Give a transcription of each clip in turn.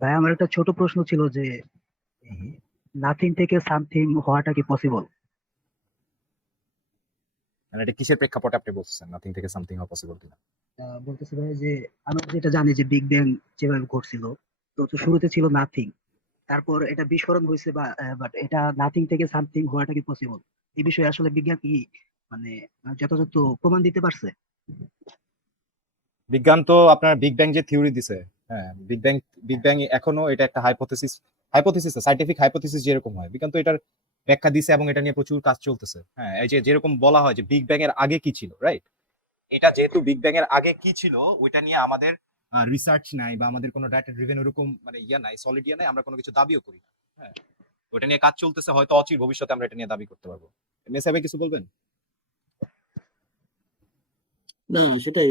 ভাই আমার একটা ছোট প্রশ্ন ছিল যে হুম। নাথিং থেকে সামথিং হওয়াটা কি পসিবল? মানে এটা কিসের প্রেক্ষাপটে আপনি বলছেন নাথিং থেকে সামথিং হওয়া পসিবল কিনা? বলতেছে ভাই যে আমরা যেটা জানি যে বিগ ব্যাং যেভাবে ঘটছিল, তো শুরুতে ছিল নাথিং, তারপর এটা বিস্ফোরণ হয়েছে, বাট এটা নাথিং থেকে সামথিং হওয়াটা কি পসিবল? এই বিষয়ে আসলে বিজ্ঞান কি মানে যথাযথ প্রমাণ দিতে পারছে? বিজ্ঞান তো আপনার বিগ ব্যাং যে থিওরি দিছে, হ্যাঁ, বিগ ব্যাং এখনো এটা একটা হাইপোথিসিস সাইন্টিফিক হাইপোথিসিস যেরকম হয়, বিজ্ঞান তো এটার ব্যাখ্যা দিছে এবং এটা নিয়ে প্রচুর কাজ চলতেছে। হ্যাঁ, এই যে যেরকম বলা হয় যে বিগ ব্যাং এর আগে কি ছিল, রাইট? এটা যেহেতু বিগ ব্যাং এর আগে কি ছিল ওইটা নিয়ে আমাদের রিসার্চ নাই বা আমাদের কোনো ডাটা ড্রিভেন ওরকম মানে ইয়া নাই, সলিড ইয়া নাই, আমরা কোনো কিছু দাবিও করি না। হ্যাঁ, ওইটা নিয়ে কাজ চলতেছে, হয়তো অচির ভবিষ্যতে আমরা এটা নিয়ে দাবি করতে পারবো। মেসাবে কিছু বলবেন? না, সেটাই।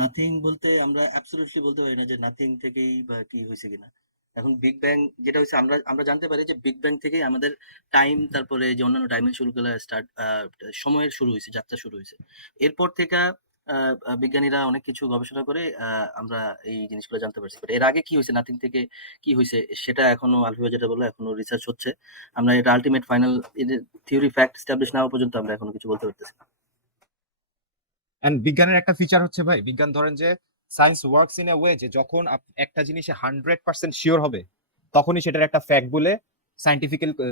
নাথিং বলতে আমরা অ্যাবসলিউটলি বলতে পারি না যে নাথিং থেকেই বা কি হয়েছে কিনা। এখন বিগ ব্যাং যেটা হয়েছে, আমরা আমরা জানতে পারি যে বিগ ব্যাং থেকেই আমাদের টাইম, তারপরে যে অন্যান্য ডাইমেনশন গুলো স্টার্ট, সময়ের শুরু হয়েছে, যাত্রা শুরু হয়েছে। এরপর থেকে বিজ্ঞানীরা অনেক কিছু গবেষণা করে আমরা এই জিনিসগুলো জানতে পারছি। But এর আগে কি হয়েছে, নাথিং থেকে কি হয়েছে, সেটা এখনো আলফিয়া যেটা বললো, এখনো রিসার্চ হচ্ছে। আমরা এটা ultimate final theory fact establish না হওয়া পর্যন্ত আমরা এখনো কিছু বলতে পারতেছি না। এন্ড বিজ্ঞানের একটা ফিচার হচ্ছে ভাই, বিজ্ঞান ধরেন যে science works in a way যে যখন একটা জিনিসে 100% শিওর হবে তখনই সেটার একটা ফ্যাক্ট বলে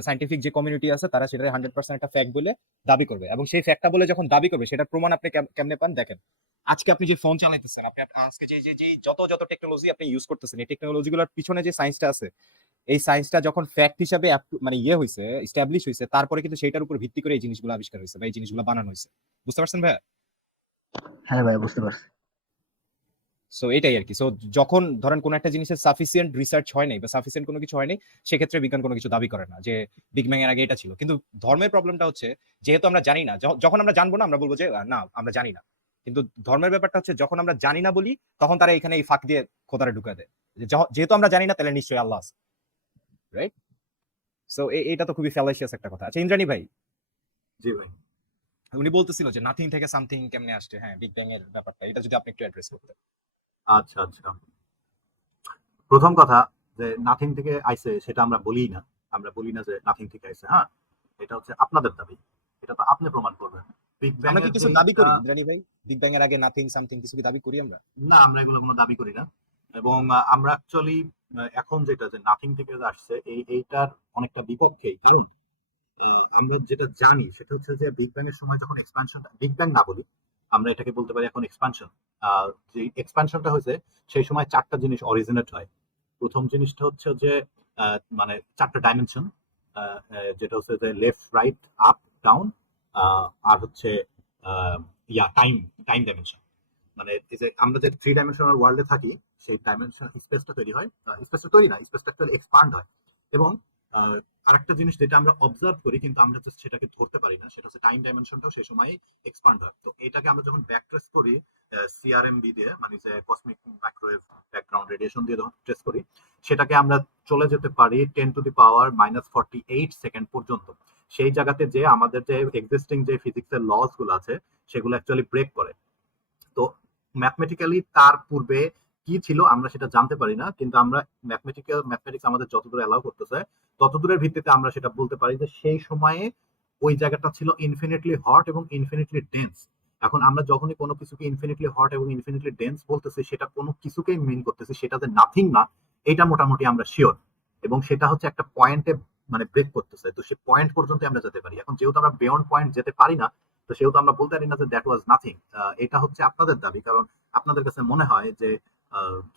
সাইন্টিফিক যে কমিউনিটি আছে তারা সেটার 100% একটা ফ্যাক্ট বলে দাবি করবে, এবং সেই ফ্যাক্টটা বলে যখন দাবি করবে সেটার প্রমাণ আপনি কেমনে পান দেখেন। আজকে আপনি যে ফোন চালাইতেছেন, আজকে যে যে যে যত যত টেকনোলজি আপনি ইউজ করতেছেন, এই টেকনোলজিগুলোর পিছনে যে সায়েন্সটা আছে, এই সায়েন্সটা যখন ফ্যাক্ট হিসাবে মানে ইয়ে হয়েছে, এস্টাবলিশ হয়েছে, তারপরে কিন্তু সেটার উপর ভিত্তি করে এই জিনিসগুলো আবিষ্কার হয়েছে বা এই জিনিসগুলো বানানো হয়েছে। বুঝতে পারছেন ভাই? হ্যাঁ ভাই, বুঝতে পারছি। সো এটাই আর কি। সো যখন ধরেন কোন একটা জিনিসের সাফিসিয়েন্ট রিসার্চ হয় নাই বা সাফিসিয়েন্ট কোনো কিছু হয় নাই, সেক্ষেত্রে বিজ্ঞান কোনো কিছু দাবি করে না যে বিগ ব্যাং এর আগে এটা ছিল। কিন্তু ধর্মের প্রবলেমটা হচ্ছে, যেহেতু আমরা জানি না, যখন আমরা জানবো না আমরা বলবো যে না আমরা জানি না। কিন্তু ধর্মের ব্যাপারটা হচ্ছে যখন আমরা জানি না বলি তখন তারা এখানে এই ফাঁক দিয়ে খোদারে ঢুকা দেয় যে যেহেতু আমরা জানি না তাহলে নিশ্চয়ই আল্লাহ আছে, রাইট? সো এটা তো খুবই ফ্যালাসিয়াস একটা কথা। আচ্ছা ইন্দ্রাণী ভাই, জি ভাই। উনি বলতেছিল যে নাথিং থেকে সামথিং কেমনে আসছে, হ্যাঁ বিগ ব্যাং এর ব্যাপারটা এটা যদি আপনি একটু অ্যাড্রেস করতেন। আচ্ছা আচ্ছা, প্রথম কথা, যে নাথিং থেকে আইছে সেটা আমরা বলি না। আমরা বলি না যে নাথিং থেকে আইছে। হ্যাঁ, এটা হচ্ছে আপনাদের দাবি, এটা তো আপনি প্রমাণ করবেন। বিগ ব্যাং আমরা কি এর কিছু দাবি যেটা, করি ইন্দ্রাণী ভাই? বিগ ব্যাং এর আগে নাথিং সামথিং কিছু কি দাবি করি আমরা? না আমরা এগুলো কোনো দাবি করি না। এবং আমরা অ্যাকচুয়ালি এখন যেটা যে নাথিং থেকে যে আসছে এইটার অনেকটা বিপক্ষেই। কারণ আমরা যেটা জানি সেটা হচ্ছে যে বিগ ব্যাং এর সময় যখন এক্সপানশন, বিগ ব্যাং না বলি, আমরা এটাকে বলতে পারি এখন এক্সপানশন। যে এক্সপানশনটা হয়েছে সেই সময় চারটা জিনিস অরিজিনেট হয়। প্রথম জিনিসটা হচ্ছে যে মানে চারটা ডাইমেনশন, যেটা হচ্ছে যে লেফট রাইট আপ ডাউন, আর হচ্ছে আহ, টাইম টাইম ডাইমেনশন। মানে এই যে আমরা যে থ্রি ডাইমেনশনাল ওয়ার্ল্ডে থাকি, সেই ডাইমেনশন স্পেসটা তৈরি হয়, স্পেসটা তৈরি না, স্পেসটা অ্যাকচুয়ালি এক্সপান্ড হয়। এবং আরেকটা জিনিস যেটা আমরা অবজার্ভ করি কিন্তু আমরা জাস্ট সেটাকে ধরতে পারি না, সেটা হচ্ছে টাইম ডাইমেনশনটাও সেই সময় এক্সপান্ড হয়। তো এটাকে আমরা যখন ব্যাক ট্রেস করি সিআরএমবি দিয়ে, মানে যে কসমিক মাইক্রোওয়েভ ব্যাকগ্রাউন্ড রেডিয়েশন দিয়ে যখন ট্রেস করি, সেটাকে আমরা চলে যেতে পারি 10⁻⁻⁻48 সেকেন্ড পর্যন্ত। সেই জায়গাতে যে আমাদের যে এক্সিস্টিং যে ফিজিক্সের লস গুলো আছে সেগুলো অ্যাকচুয়ালি ব্রেক করে। তো ম্যাথমেটিক্যালি তার পূর্বে কি ছিল আমরা সেটা জানতে পারি না, কিন্তু আমরা ম্যাথমেটিক্স আমাদের যতদূর অ্যালাউ করতেছে ততদূরের ভিত্তিতে আমরা সেটা বলতে পারি যে সেই সময়ে ওই জায়গাটা ছিল ইনফিনিটলি হট এবং ইনফিনিটলি ডেন্স। এখন আমরা যখনই কোনো কিছুকে ইনফিনিটলি হট এবং ইনফিনিটলি ডেন্স বলতেছি, সেটা কোনো কিছুকেই মিন করতেছি সেটা যে নাথিং না, এটা মোটামুটি আমরা শিওর। এবং সেটা হচ্ছে একটা পয়েন্টে মানে ব্রেক করতেছে, তো সেই পয়েন্ট পর্যন্ত আমরা যেতে পারি। এখন যেহেতু আমরা বিয়ন্ড পয়েন্ট যেতে পারি না, তো সেহেতু আমরা বলতে পারি না যে দ্যাট ওয়াজ নাথিং। এটা হচ্ছে আপনাদের দাবি, কারণ আপনাদের কাছে মনে হয় যে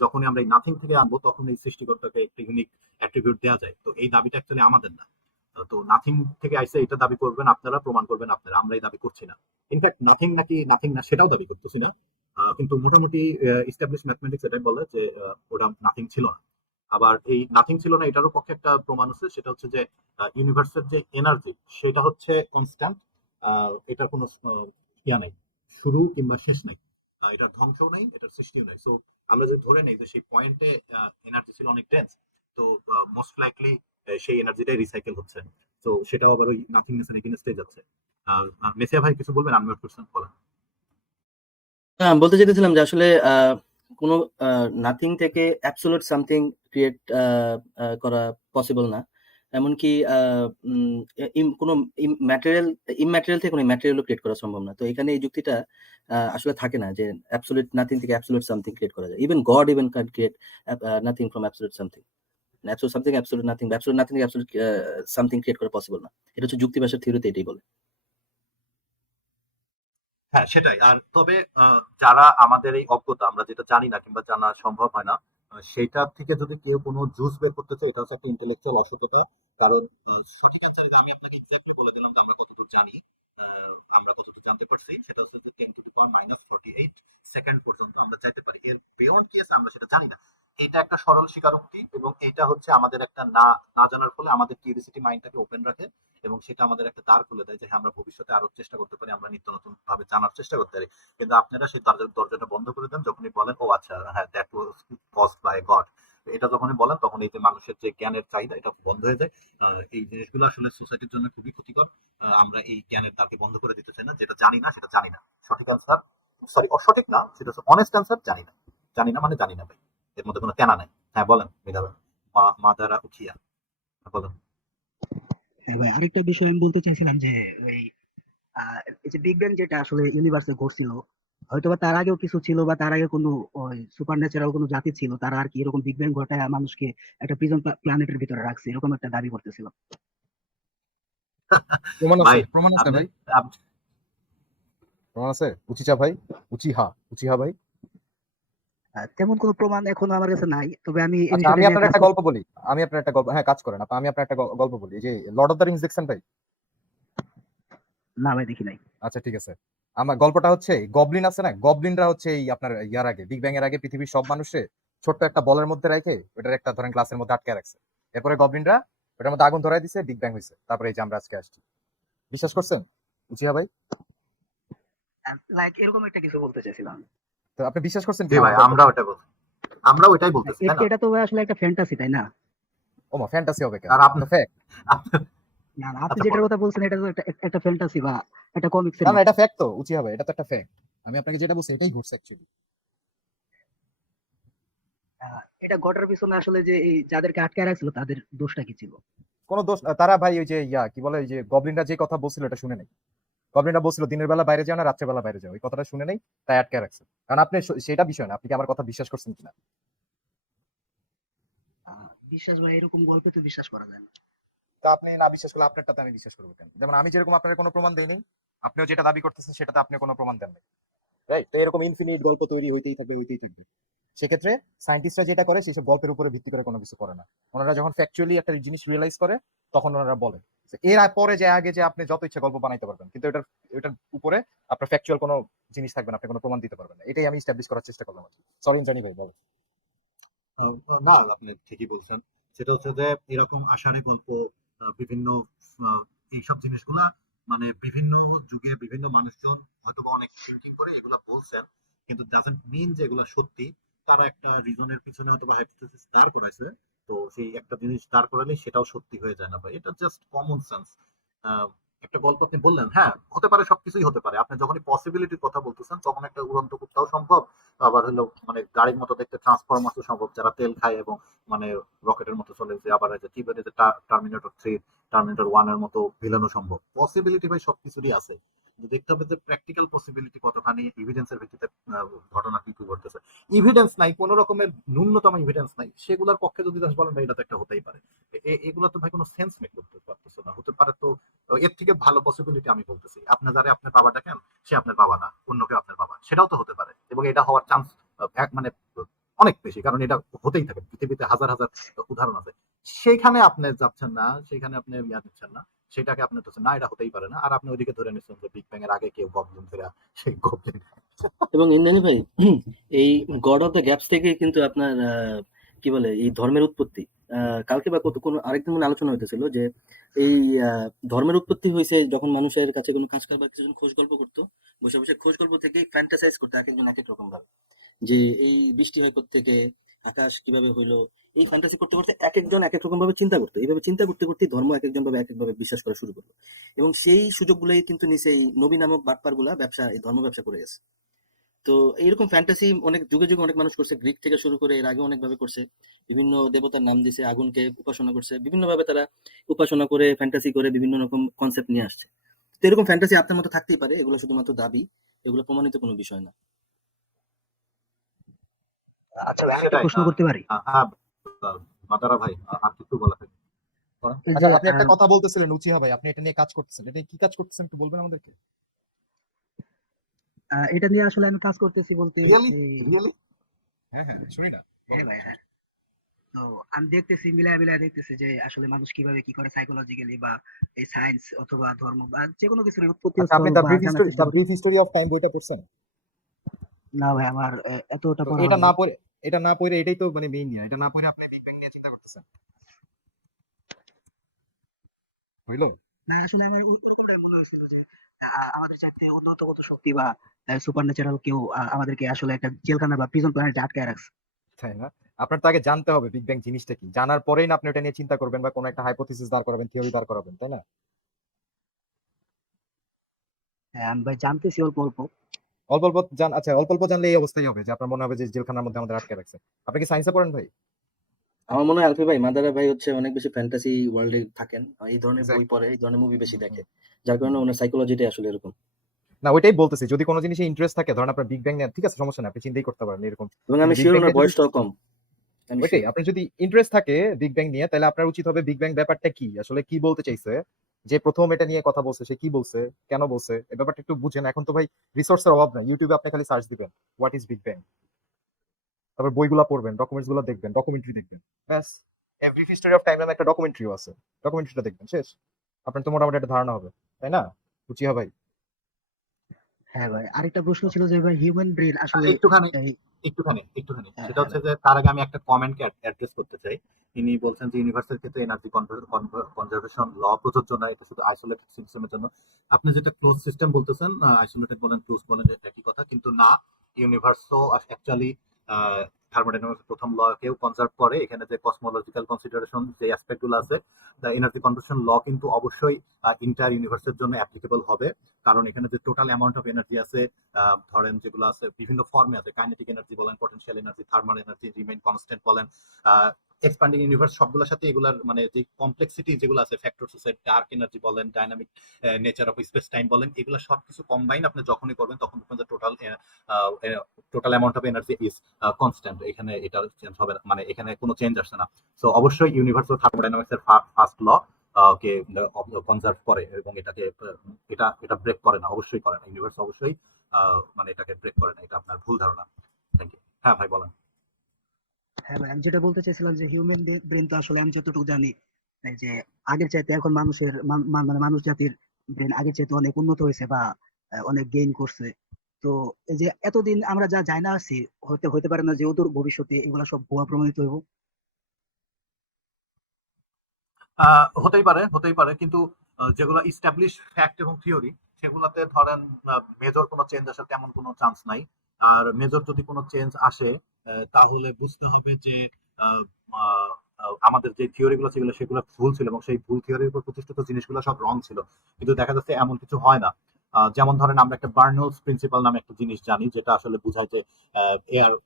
যখনই আমরা এই নাথিং থেকে আনবো তখন এই সৃষ্টিকর্তাকে একটা ইউনিক অ্যাট্রিবিউট দেওয়া যায়। তো এই দাবিটা অ্যাকচুয়ালি আমাদের না। তো নাথিং থেকে আইসে এটা দাবি করবেন আপনারা, প্রমাণ করবেন আপনারা, আমরা এই দাবি করছি না। ইনফ্যাক্ট নাথিং নাকি নাথিং না সেটাও দাবি করতেছি না। কিন্তু মোটামুটি ইস্টাবলিশ ম্যাথমেটিক্স এটাই বলে যে ওটা নাথিং ছিল না। আবার এই নাথিং ছিল না এটারও পক্ষে একটা প্রমাণ আছে, সেটা হচ্ছে যে ইউনিভার্সের যে এনার্জি সেটা হচ্ছে কনস্ট্যান্ট। এটা কোনো ইয়া নাই, শুরু কিংবা শেষ নাই। এটার ধ্বংসও নাই, এটার সৃষ্টিও নাই। সো আমরা যদি ধরে নেই যে সেই পয়েন্টে এনার্জি ছিল অনেক ডেন্স, তো মোস্ট লাইকলি সেই এনার্জিটাই রিসাইকেল হচ্ছে। তো সেটাও আবার ওই নাথিংনেস এর এগেইনস্টে যাচ্ছে। মেসিয়া ভাই কিছু বলবেন? আনমিউট করছেন, বলেন। বলতে চাইতেছিলাম যে আসলে কোনো নাথিং থেকে অ্যাবসোলিউট সামথিং ক্রিয়েট করা পসিবল না। এমনকি কোনো ইম্যাটেরিয়াল থেকে কোনো ম্যাটেরিয়ালও ক্রিয়েট করা সম্ভব না। তো এখানে এই যুক্তিটা আসলে থাকে না যে অ্যাবসোলিউট নাথিং থেকে অ্যাবসোলিউট সামথিং ক্রিয়েট করা যায়। Even god can create nothing from absolute something. Absolute something, absolute nothing, absolute nothing থেকে অ্যাবসোলিউট সামথিং ক্রিয়েট করা পসিবল না। এটা হচ্ছে যুক্তি ভাষার থিওরিতে এটাই বলে। হ্যাঁ, সেটাই। আর তবে যারা আমাদের এই অজ্ঞতা, আমরা যেটা জানি না কিংবা জানা সম্ভব হয় না, সেইটা থেকে যদি কেউ কোনো জুস বের করতে চায়, এটা হচ্ছে একটা ইন্টেলেকচুয়াল অসততা। কারণ সঠিক অ্যান্সার আমি আপনাকে এক্স্যাক্টলি বলে দিলাম যে আমরা কতদূর জানি, আমরা কতদূর জানতে পারছি, সেটা হচ্ছে যে 10⁻⁴8 সেকেন্ড পর্যন্ত আমরা চাইতে পারি। এর বিয়ন্ড কি আছে আমরা সেটা জানি না। এটা একটা সরল স্বীকারোক্তি, এবং এটা হচ্ছে আমাদের একটা না না জানার ফলে আমাদের কিউরিওসিটি মাইন্ডটাকে ওপেন রাখে, এবং সেটা আমাদের একটা দ্বার খুলে দেয় যে হ্যাঁ, আমরা ভবিষ্যতে আরো চেষ্টা করতে পারি, আমরা নিত্য নতুন ভাবে জানার চেষ্টা করতে পারি। কিন্তু আপনারা সেই দরজাটা বন্ধ করে দেন যখনই বলেন ও আচ্ছা হ্যাঁ, that was caused by God. এটা যখনই বলেন তখন এই যে মানুষের যে জ্ঞানের চাহিদা, এটা বন্ধ হয়ে যায়। এই জিনিসগুলো আসলে সোসাইটির জন্য খুবই ক্ষতিকর। আমরা এই জ্ঞানের দ্বারকে বন্ধ করে দিতে চাই না। যেটা জানি না সেটা জানি না। সঠিক অ্যান্সার, সরি অসঠিক না, সেটা হচ্ছে অনেস্ট অ্যান্সার জানি না। জানি না মানে জানি না ভাই, এর মধ্যে কোনো তেনা নাই। হ্যাঁ বলেন মেধা ভাই। মা দ্বারা উঠিয়া বলেন। হ্যাঁ ভাই, আরেকটা বিষয় আমি বলতে চাইছিলাম যে ওই এই যে বিগ ব্যাং যেটা আসলে ইউনিভার্সে ঘটছিল, হয়তোবা তার আগেও কিছু ছিল বা তার আগে কোনো ওই সুপার ন্যাচারাল কোনো জাতি ছিল, তারা আর কি এরকম বিগ ব্যাং ঘটায় মানুষকে একটা প্রিজন প্ল্যানেটের ভিতরে রাখছে, এরকম একটা দাবি করতেছিল। প্রমাণ আছে, ভাই প্রমাণ আছে আপনি ভাই, প্রমাণ আছে। উচিচা ভাই, উচিহা ভাই। তেমন কোনো প্রমাণ এখনো আমার কাছে নাই, তবে আমি এই আচ্ছা, বিষয়টা আমি নিয়ে আপনার কাজ একটা করতে। গল্প বলি। আমি আপনার একটা গল্প, হ্যাঁ কাজ করেন আমি আপনার একটা গল্প বলি। এই যে লর্ড অফ দ্য রিংস দেখছেন ভাই? না ভাই, দেখি নাই। আচ্ছা ঠিক আছে। আমার গল্পটা হচ্ছে, গবলিন আছে না, গবলিনরা হচ্ছে এই আপনার ইয়ার আগে, বিগ ব্যাং এর আগে পৃথিবীর সব মানুষে ছোট্ট একটা বলের মধ্যে রেখে ওটার একটা ধরেন গ্লাসের মধ্যে আটকে রাখছে। এরপরে গবলিনরা ওটার মধ্যে আগুন ধরাই দিছে, বিগ ব্যাং হয়েছে। তারপরে এই যে আমরা আজকে আসছি। বিশ্বাস করছেন উচিয়া ভাই? লাইক এরকম একটা কিছু বলতে চাইছিলাম। তো আপনি বিশ্বাস করছেন কি জি ভাই, আমার গল্প? আমরা ওটা বলছি, আমরা ওইটাই বলতেছি, তাই না? এটা তো ভাই আসলে একটা ফ্যান্টাসি, তাই না? ওমা, ফ্যান্টাসি হবে কেন? আর আপনি তো ফ্যাক্ট। না না, আপনি আচ্ছা যেটার বলেন। কথা বলছেন এটা তো একটা ফ্যান্টাসি বা একটা কমিক্সের না না, মতো। এটা ফ্যাক্ট তো উচিয়া ভাই, এটা তো একটা ফ্যাক্ট। আমি আপনাকে যেটা বলছি এটাই ঘটছে অ্যাকচুয়ালি। এটা ঘটার পিছনে আসলে যে এই যাদেরকে আটকে রাখছিল তাদের দোষটা কি ছিল? কোনো দোষ তারা ভাই ওই যে কি বলে, ওই যে গবলিনরা যে কথা বলছিল এটা শুনে নাই। গবলিনরা বলছিল দিনের বেলা বাইরে যাও না, রাত্রে বেলা বাইরে যাও, ওই কথাটা শুনে নাই, তাই আটকে রাখছে। কারণ আপনি সেটা বিষয় না, আপনি কি আমার কথা বিশ্বাস করছেন কিনা। বিশ্বাস ভাই, এরকম গল্পে তো বিশ্বাস করা যায় না। তা আপনি না বিশ্বাস করলে আপনারটাতে আমি বিশ্বাস করবো কেন? যেমন আমি যেরকম আপনার কোনো প্রমাণ দেইনি, আপনিও যেটা দাবি করতেছেন সেটাতে আপনি কোনো প্রমাণ দেন নাই, রাইট? তো এরকম ইনফিনিট গল্প তৈরি হইতেই থাকবে। সেক্ষেত্রে সায়েন্টিস্টরা যেটা করে সেসব গল্পের উপরে ভিত্তি করে কোনো কিছু করে না। ওনারা যখন ফ্যাকচুয়ালি একটা জিনিস রিয়েলাইজ করে তখন ওনারা বলে যে এর পরে যে আগে যে আপনি যত ইচ্ছা গল্প বানাইতে পারবেন, কিন্তু এটার উপরে আপনার ফ্যাকচুয়াল কোনো জিনিস থাকবে না, আপনি কোনো প্রমাণ দিতে পারবেন না। এটাই আমি এস্টাবলিশ করার চেষ্টা করলাম। সরি জানি ভাই, বলেন। আহ, না, আপনি ঠিকই বলছেন। সেটা হচ্ছে যে এরকম আষাঢ়ে গল্প, বিভিন্ন আহ, এইসব জিনিসগুলা মানে বিভিন্ন যুগে বিভিন্ন মানুষজন হয়তো বা অনেক থিঙ্কিং করে এগুলা বলছেন, কিন্তু ডাজন্ট মিন যে এগুলা সত্যি। তারা একটা রিজনের পিছনে হয়তো বা হাইপোথেসিস দাঁড় করাইছে, তো সেই একটা জিনিস দাঁড় করালে সেটাও সত্যি হয়ে যায় না ভাই, এটা জাস্ট কমন সেন্স। একটা গল্প আপনি বললেন, হ্যাঁ হতে পারে, সবকিছুই হতে পারে। আপনি যখনই পসিবিলিটির কথা বলতেছেন তখন একটা উড়ন্ত কুত্তাও সম্ভব, আবার হলো মানে গাড়ির মতো দেখতে ট্রান্সফরমার্সও সম্ভব, যারা তেল খায় এবং মানে রকেটের মতো চলে, যে আবার এই যে কি বলে যে টার্মিনেটর 3, টার্মিনেটর 1 এর মতো ভিলেনও সম্ভব। পসিবিলিটি ভাই সবকিছুরই আছে, কিন্তু দেখতে হবে যে প্র্যাকটিক্যাল পসিবিলিটি কতখানি, এভিডেন্সের ভিত্তিতে ঘটনা কি কি ঘটতেছে। এভিডেন্স নাই, কোন রকমের ন্যূনতম এভিডেন্স নাই, সেগুলোর পক্ষে যদি জাস্ট বলেন ভাই এটা তো একটা হতেই পারে, এগুলো তো ভাই কোনো সেন্স মেক করতে পারতেছে না। হতে পারে তো এর থেকে ভালো পসিবিলিটি আমি বলতেছি, আপনি যারা আপনার বাবা ডাকেন সে আপনার বাবা না, অন্য কেউ আপনার বাবা, সেটাও তো হতে পারে, এবং এটা হওয়ার চান্স মানে অনেক বেশি, কারণ এটা হতেই থাকে, পৃথিবীতে হাজার হাজার উদাহরণ আছে। সেখানে আপনি যাচ্ছেন না, সেখানে আপনি দিচ্ছেন না, সেটাকে আপনি তো না এটা হতেই পারে না, আর আপনি ওইদিকে ধরে নিচ্ছেন যে বিগ ব্যাং এর আগে কেউ গবলিন ফেরা, সেই গবলিন। এবং ইন্দ্রাণী ভাই, এই গড অফ দ্য গ্যাপস থেকে কিন্তু আপনার কি বলে এই ধর্মের উৎপত্তি। কালকে বা কোনো আরেকদিন মনে আলোচনা হইতেছিল যে এই ধর্মের উৎপত্তি হয়েছে যখন মানুষের কাছে কোনো কাজ কারবার কিছু খোঁজ গল্প করতো, বসে বসে খোঁজ গল্প থেকে ফ্যান্টাসাইজ করতো এক একজন এক এক রকম ভাবে, যে এই বৃষ্টি হয় থেকে, আকাশ কিভাবে হইলো, এই ফ্যান্টাসি করতে করতে এক একজন এক এক রকম ভাবে চিন্তা করতো। এইভাবে চিন্তা করতে করতে ধর্ম এক একজন ভাবে এক একভাবে বিশ্বাস করা শুরু করলো, এবং সেই সুযোগগুলোই কিন্তু নিচে এই নবী নামক বাটপার গুলা ব্যবসা, এই ধর্ম ব্যবসা করে গেছে। তো এইরকম ফ্যান্টাসি অনেক যুগে যুগে অনেক মানুষ করছে, গ্রিক থেকে শুরু করে এর আগে অনেক ভাবে করছে, বিভিন্ন দেবতার নাম দিয়েছে, আগুনকে উপাসনা করছে, বিভিন্ন ভাবে তারা উপাসনা করে ফ্যান্টাসি করে বিভিন্ন রকম কনসেপ্ট নিয়ে আসছে। তো এরকম ফ্যান্টাসি আপনার মতো থাকতেই পারে, এগুলো শুধুমাত্র দাবি, এগুলো প্রমাণিত কোনো বিষয় না। আচ্ছা ভাই, আমি একটা সেটাই। প্রশ্ন করতে পারি? হ্যাঁ, মাদারা ভাই, আর কিছু বলা থাকে? করেন। এই যে আচ্ছা, আপনি একটা কথা বলতেছিলেন উচিহা ভাই, আপনি এটা নিয়ে কাজ করতেছেন, এটা নিয়ে কি কাজ করতেছেন একটু বলবেন আমাদেরকে? এটা নিয়ে আসলে আমি কাজ করতেছি বলতে রিয়েলি? এই, রিয়েলি? হ্যাঁ হ্যাঁ, শুনি না, হ্যাঁ বলেন, ভাই, হ্যাঁ। সমস্যা নেই। তো আমি দেখতেছি, মিলায় মিলায় দেখতেছি যে আসলে মানুষ কিভাবে কি করে সাইকোলজিক্যালি বা এই সায়েন্স অথবা ধর্ম বা যে কোনো কিছুর উৎপত্তি আচ্ছা, আপনি স্থল বা জানার চেষ্টা দ্য করি। ব্রিফ হিস্টোরি অফ টাইম বইটা পড়ছেন? না ভাই, আমার এতটা তো পড়া এটা হয়নি। না পড়ে, এটা না পড়ে, এটাই তো মানে মেইন নিয়ে, এটা না পড়ে আপনি বিগ ব্যাং নিয়ে চিন্তা করতেছেন, হইলো? না আসলে আমার ওরকমটাই মনে হয়েছিল যে আমাদের চাইতে উন্নত কত শক্তি বা সুপার ন্যাচারাল কেউ আমাদেরকে আসলে একটা জেলখানা বা প্রিজন প্ল্যানেটে আটকায় রাখছে। তাই না? আপনার তো আগে জানতে হবে বিগ ব্যাং জিনিসটা কি, জানার পরেই না আপনি ওটা নিয়ে চিন্তা করবেন বা কোনো একটা হাইপোথিসিস দাঁড় করাবেন, থিওরি দাঁড় করাবেন, তাই না? হ্যাঁ, আমি ভাই জানতেছি অল্প অল্প। অল্প অল্প জান, আচ্ছা অল্প অল্প জানলে এই অবস্থাই হবে যে আপনার মনে হবে যে জেলখানার মধ্যে আমাদের আটকে রাখছে। আপনি কি সায়েন্সে পড়েন ভাই? আমার মনে হয় আলফি ভাই, মাদারা ভাই হচ্ছে অনেক বেশি ফ্যান্টাসি ওয়ার্ল্ডে থাকেন, আর এই ধরনের বই এক্স্যাক্টলি। পড়ে, এই ধরনের মুভি বেশি দেখে, যার কারণে ওনার সাইকোলজিটাই আসলে এরকম। না, ওইটাই বলতেছি, যদি কোনো জিনিসে ইন্টারেস্ট থাকে, ধরেন আপনার বিগ ব্যাং নিয়ে, ঠিক আছে সমস্যা নেই, আপনি চিন্তাই করতে পারেন এরকম, এবং কিন্তু আমি বিগ শিওর ব্যাং ওনার নিয়ে যদি, বয়সটাও কম, আমি ওইটাই, শিওর। আপনার যদি ইন্টারেস্ট থাকে বিগ ব্যাং নিয়ে, তাহলে আপনার উচিত হবে বিগ ব্যাং ব্যাপারটা কি, আসলে কি বলতে চাইছে, যে প্রথম এটা নিয়ে কথা বলছে সে কি বলছে, কেন বলছে, এই ব্যাপারটা একটু বুঝেন। এখন তো ভাই রিসোর্সের অভাব নাই, ইউটিউবে আপনি খালি সার্চ দিবেন হোয়াট ইজ বিগ ব্যাং, তারপর বইগুলা পড়বেন, ডকুমেন্টস গুলো দেখবেন, ডকুমেন্টারি দেখবেন, ব্যাস। এভরি হিস্টোরি অফ টাইম নামে একটা ডকুমেন্টারিও আছে, ডকুমেন্টারিটা দেখবেন, শেষ। আপনার তো মোটামুটি একটা ধারণা হবে, তাই না রুচিয়া ভাই? হ্যাঁ ভাই, আরেকটা প্রশ্ন ছিল যে ভাই হিউম্যান ব্রেন আসলে একটুখানি এই, একটুখানি হ্যাঁ সেটা হ্যাঁ হচ্ছে ভাই। যে তার আগে আমি একটা কমেন্টকে অ্যাড্রেস করতে চাই। তিনি বলছেন যে ইউনিভার্সের ক্ষেত্রে এনার্জি কনজারভেশন ল প্রযোজ্য না, এটা শুধু আইসোলেটেড সিস্টেমের জন্য। আপনি যেটা ক্লোজ সিস্টেম বলতেছেন, আইসোলেটেড বলেন ক্লোজ বলেন, এটা একই কথা, কিন্তু না, ইউনিভার্সও অ্যাকচুয়ালি থার্মোডাইনামিক্স প্রথম ল কেও কনজার্ভ করে। এখানে যে কসমোলজিক্যাল কনসিডারেশন যে অ্যাসপেক্ট গুলো আছে, দ্য এনার্জি কনজারভেশন ল কিন্তু অবশ্যই ইন্টার ইউনিভার্সের জন্য অ্যাপ্লিকেবল হবে। কারণ এখানে যে টোটাল অ্যামাউন্ট অফ এনার্জি আছে, ধরেন যেগুলো আছে বিভিন্ন ফর্মে আছে, কাইনেটিক এনার্জি বলেন, potential energy, thermal energy, remain constant বলেন, এক্সপ্যান্ডিং ইউনিভার্স, সবগুলোর সাথে এগুলার মানে যে কমপ্লেক্সিটি যেগুলো আছে, ফ্যাক্টরস আছে, ডার্ক এনার্জি বলেন, dynamic nature of speech time বলেন, এগুলো সবকিছু কম্বাইন আপনি যখনই করবেন তখন দেখবেন যে total amount of energy is constant. এখানে এটা চেঞ্জ হবে না, মানে এখানে কোনো চেঞ্জ আসছে না। সো অবশ্যই ইউনিভার্স ও থার্মোডাইনামিক্স এর ফার্স্ট ল কে কনজার্ভ করে, এবং এটাকে এটা এটা ব্রেক করে না, অবশ্যই করে না, ইউনিভার্স অবশ্যই মানে এটাকে ব্রেক করে না, এটা আপনার ভুল ধারণা। Thank you. হ্যাঁ ভাই বলেন। হ্যাঁ ভাই, আমি যেটা বলতে চাইছিলাম যে হিউম্যান ব্রেন তো আসলে আমি যতটুকু জানি এই যে আগের চাইতে এখন মানুষের মানে মানুষ জাতির ব্রেন আগের চাইতে অনেক উন্নত হয়েছে বা অনেক গেইন করছে। তো এই যে এতদিন আমরা যা জানা আছি, হতে হতে পারে না যে ওদের ভবিষ্যতে এগুলা সব ভুয়া প্রমাণিত হইব। হতেই পারে, কিন্তু যেগুলো ইস্টাবলিশ ফ্যাক্ট এবং থিওরি, সেগুলাতে ধরেন মেজর কোনো চেঞ্জ আসার তেমন কোনো চান্স নাই। আর মেজর যদি কোনো চেঞ্জ আসে, তাহলে বুঝতে হবে যে আহ, আহ, আমাদের যে থিওরি গুলো ছিল সেগুলো ভুল ছিল, এবং সেই ভুল থিওরির উপর প্রতিষ্ঠিত জিনিসগুলো সব রং ছিল। কিন্তু দেখা যাচ্ছে এমন কিছু হয় না। যেমন ধরেন আমরা একটা বার্নৌলিস প্রিন্সিপাল নামে একটা জিনিস জানি, যেটা আসলে বোঝায় যে